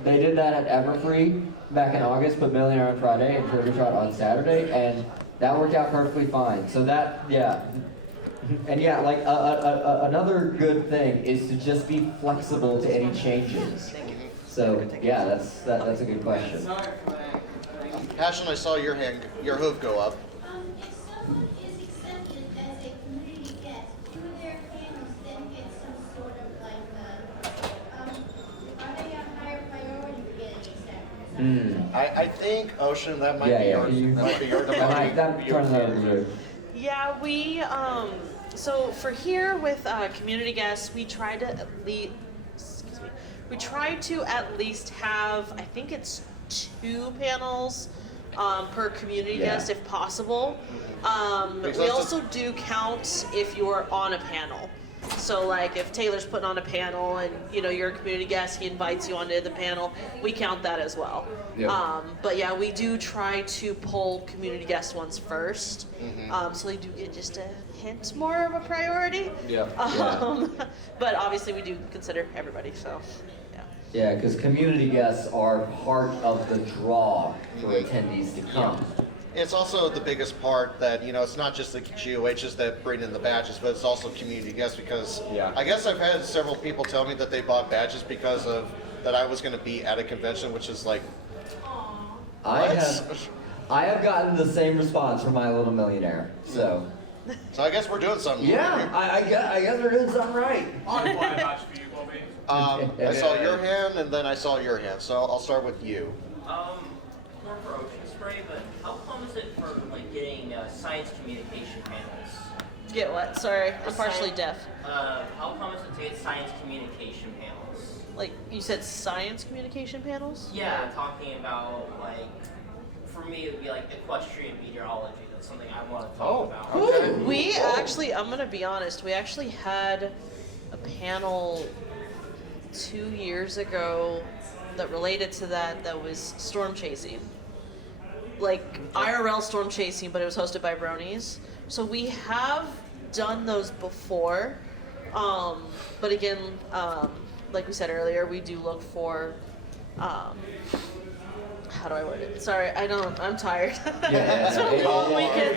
They did that at Everfree back in August, put Millionaire on Friday and Trivia Trot on Saturday, and that worked out perfectly fine. So that, and like another good thing is to just be flexible to any changes. So yeah, that's a good question. Sorry for that. Passion, I saw your hoof go up. If someone is accepted as a community guest through their panels, then get some sort of are they a higher priority for getting accepted? I think, Ocean, that might be yours. That might be yours. Yeah, we so for here with community guests, we try to at least have, I think it's 2 panels per community guest if possible. We also do count if you're on a panel. So like if Taylor's putting on a panel and you're a community guest, he invites you onto the panel, we count that as well. But yeah, we do try to pull community guest ones first, so they do get just a hint more of a priority. But obviously we do consider everybody, so yeah, because community guests are part of the draw for attendees to come. It's also the biggest part that, it's not just the GOHs that bring in the badges, but it's also community guests, because I guess I've had several people tell me that they bought badges because of that I was going to be at a convention, which is like, I have gotten the same response from My Little Millionaire, so. So I guess we're doing something. Yeah, I guess we're doing something right. I'll buy a badge for you, Bobby. I saw your hand, and then I saw your hand, so I'll start with you. More for Ocean Spray, but how common is it for like getting science communication panels? Get what? Sorry, I'm partially deaf. How common is it to get science communication panels? Like you said, science communication panels? Yeah, talking about like, for me it would be like equestrian meteorology. That's something I want to talk about. Okay. We actually, I'm gonna be honest, we actually had a panel 2 years ago that related to that was storm chasing. Like IRL storm chasing, but it was hosted by Bronies. So we have done those before. But again, like we said earlier, we do look for, how do I word it? Sorry, I'm tired. It's been a long weekend.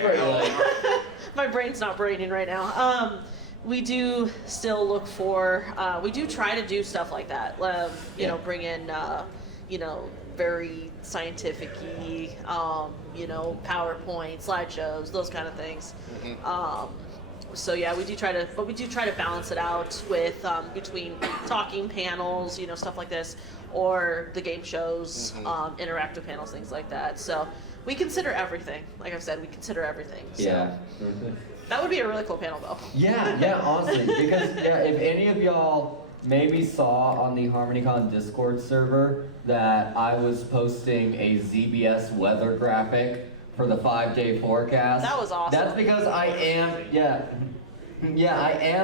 My brain's not braining right now. We do still look for, we do try to do stuff like that. Bring in, very scientific-y, PowerPoint, slideshows, those kind of things. So yeah, we do try to balance it out with, between talking panels, stuff like this, or the game shows, interactive panels, things like that. So we consider everything. Like I've said, we consider everything. So. That would be a really cool panel, though. Yeah, honestly, because if any of y'all maybe saw on the HarmonyCon Discord server that I was posting a ZBS weather graphic for the 5-day forecast. That was awesome. That's because I am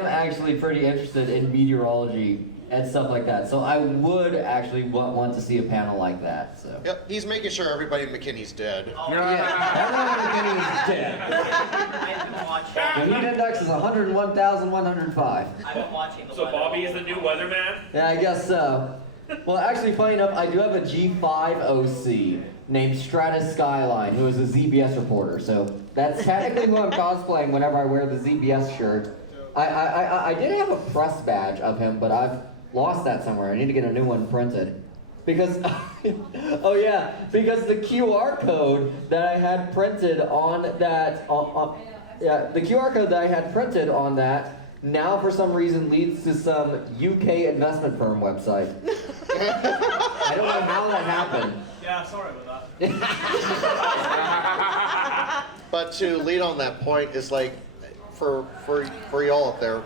actually pretty interested in meteorology and stuff like that. So I would actually want to see a panel like that. So. Yep, he's making sure everybody in McKinney's dead. Everyone in McKinney's dead. I've been watching. The heat index is 101,105. I've been watching the So weather. Bobby is the new weatherman? Yeah, I guess so. Well, actually, funny enough, I do have a G5 OC named Stratus Skyline, who is a ZBS reporter. So that's technically who I'm cosplaying whenever I wear the ZBS shirt. I did have a press badge of him, but I've lost that somewhere. I need to get a new one printed. Because, because the QR code that I had printed on that, the QR code that I had printed on that now for some reason leads to some UK investment firm website. I don't know how that happened. Yeah, sorry about But to lead on that point is like, for y'all up there,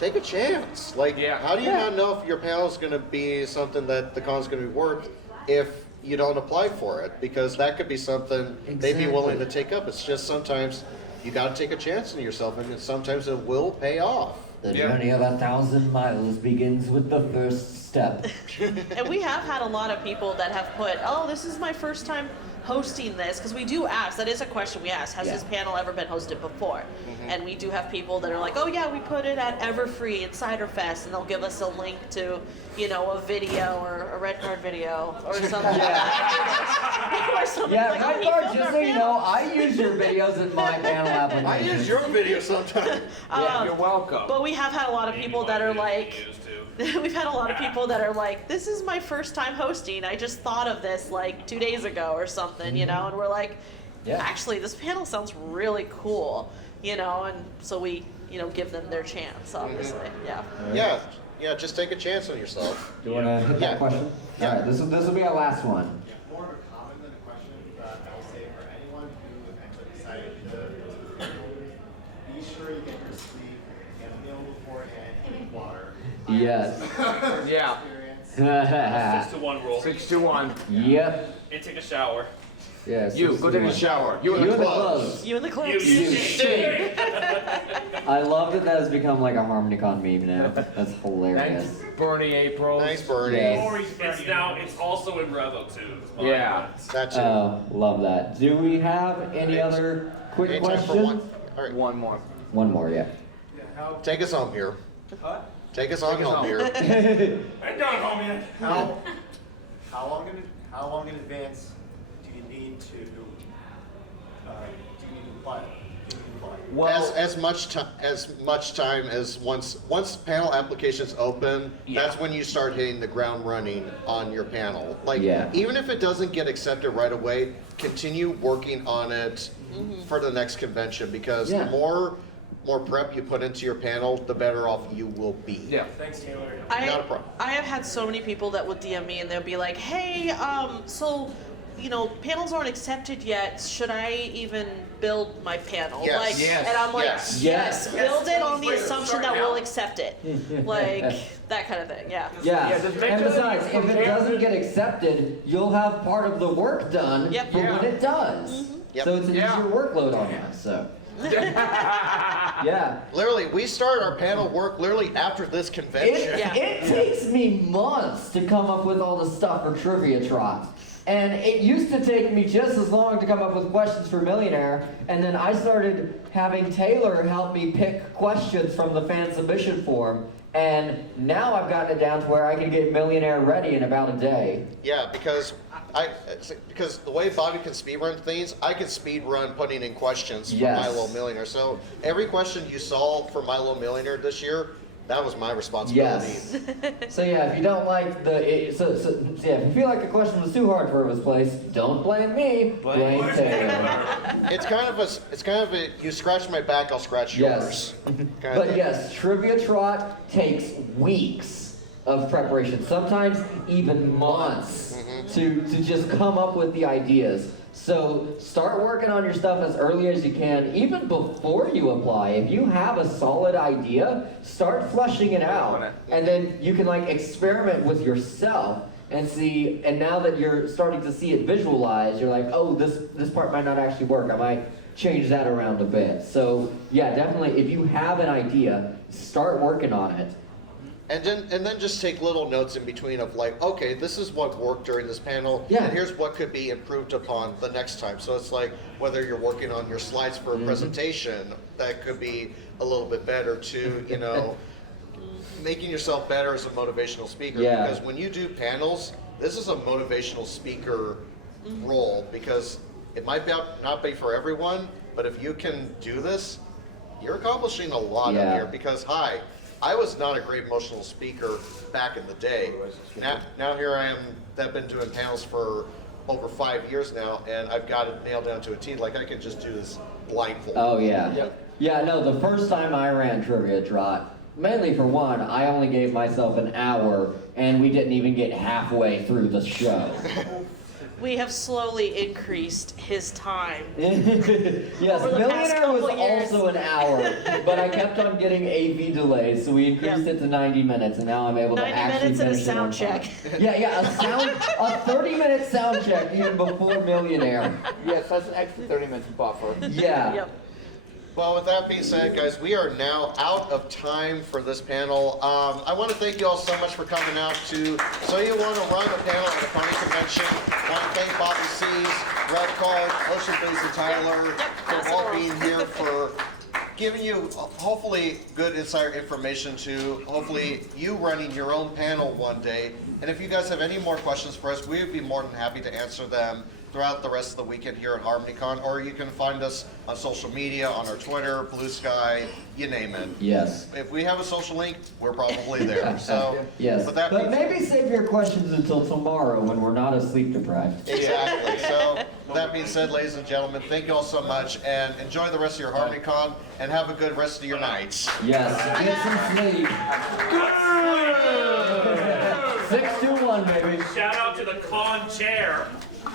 take a chance. Like, Yeah. how do you not know if your panel is going to be something that the con's going to be worth if you don't apply for it? Because that could be something they'd be willing to take up. It's just sometimes you got to take a chance on yourself, and sometimes it will pay off. The journey of 1,000 miles begins with the first step. And we have had a lot of people that have put, oh, this is my first time hosting this, because we do ask, that is a question we ask, has this panel ever been hosted before? And we do have people that are like, oh yeah, we put it at Everfree and Ciderfest, and they'll give us a link to, you know, a video or a red card video or something. Or something like, Red oh, Card, he filmed just our so you panel. know, I use your videos in my panel application. I use your video sometimes. You're welcome. But we have had a lot of people that are like, we've had a lot of people that are like, this is my first time hosting. I just thought of this like 2 days ago or something, you know, and we're like, actually, this panel sounds really cool, you know, and so we, you know, give them their chance, obviously, Yeah, just take a chance on yourself. Do you want to hit that question? All right, this will be our last one. More of a comment than a question, but I will say for anyone who actually decided to be sure you get your sleep, get a meal beforehand, eat water. Yes. Yeah. 6-to-1 rule. 6 to 1. Yep. And take a shower. Yes. You, go take a shower. You and the clubs. You and the clubs. You stink. I love that has become like a HarmonyCon meme now. That's hilarious. Thanks, Bernie April. Thanks, Bernie. Yes. It's also in Revo too. Yeah. That's it. Oh, love that. Do we have any other quick Any time for questions? one? All right. One more. One more, yeah. Take us home here. Huh? Take us on home here. I'm done, homie. How long in advance do you need to apply? Well, As much time as once panel applications open, that's when you start hitting the ground running on your panel. Like, even if it doesn't get accepted right away, continue working on it for the next convention, because the more prep you put into your panel, the better off you will be. Yeah. Thanks, Taylor. Not a problem. I have had so many people that would DM me and they'll be like, hey, so, you know, panels aren't accepted yet. Should I even build my panel? Yes. Like, Yes. and I'm like, Yes. yes, build it on the Please, assumption start that now. we'll accept it. Like, that kind of thing, yeah. Yeah, just make and sure that besides, you if it compare doesn't get accepted, you'll have part of the work done Yep. for when it does. Yep. So it's an easier workload on us, so. Yeah. Literally, we start our panel work literally after this convention. It takes me months to come up with all the stuff for Trivia Trot. And it used to take me just as long to come up with questions for Millionaire, and then I started having Taylor help me pick questions from the fan submission form, and now I've gotten it down to where I can get Millionaire ready in about a day. Yeah, because the way Bobby can speedrun things, I can speedrun putting in questions for My Little Millionaire. So every question you solved for My Little Millionaire this year, that was my responsibility. Yes. So yeah, if you don't like so yeah, if you feel like the question was too hard for his place, don't blame me. Blame Taylor. It's kind of a you scratch my back, I'll scratch yours. But yes, Trivia Trot takes weeks of preparation, sometimes even months to just come up with the ideas. So start working on your stuff as early as you can, even before you apply. If you have a solid idea, start fleshing it out. And then you can like experiment with yourself and see, and now that you're starting to see it visualized, you're like, oh, this part might not actually work. I might change that around a bit. So yeah, definitely, if you have an idea, start working on it. And then just take little notes in between of like, okay, this is what worked during this panel, and here's what could be improved upon the next time. So it's like whether you're working on your slides for a presentation, that could be a little bit better to, you know, making yourself better as a motivational speaker. Because when you do panels, this is a motivational speaker role, because it might not be for everyone, but if you can do this, you're accomplishing a lot in here. Because I was not a great emotional speaker back in the day. Now here I am, I've been doing panels for over 5 years now, and I've got it nailed down to a T. Like I can just do this blindfold. Oh yeah. Yeah, no, the first time I ran Trivia Trot, mainly for one, I only gave myself an hour, and we didn't even get halfway through the show. we have slowly increased his time. Yes, Over the past Millionaire was couple years. also an hour, but I kept on getting AV delays, so we increased it to 90 minutes, and now I'm able to 90 actually minutes and a finish it on sound time. check. Yeah, a 30-minute sound check even before Millionaire. Yes, that's an extra 30 minutes buffer. Yeah. Yep. Well, with that being said, guys, we are now out of time for this panel. I want to thank you all so much for coming out to So You Want to Run a panel at a pony convention. I want to thank Bobby C's, Red Card, Ocean Base, and Tyler for all being here, for giving you hopefully good insider information to hopefully you running your own panel one day. And if you guys have any more questions for us, we would be more than happy to answer them throughout the rest of the weekend here at HarmonyCon, or you can find us on social media, on our Twitter, Blue Sky, you name it. Yes. If we have a social link, we're probably there. So, Yes, with that but being maybe save your questions until tomorrow when we're not as sleep deprived. Exactly. So, with that being said, ladies and gentlemen, thank you all so much, and enjoy the rest of your HarmonyCon, and have a good rest of your nights. Yes, get some sleep. 6-2-1, baby. Shout out to the con chair.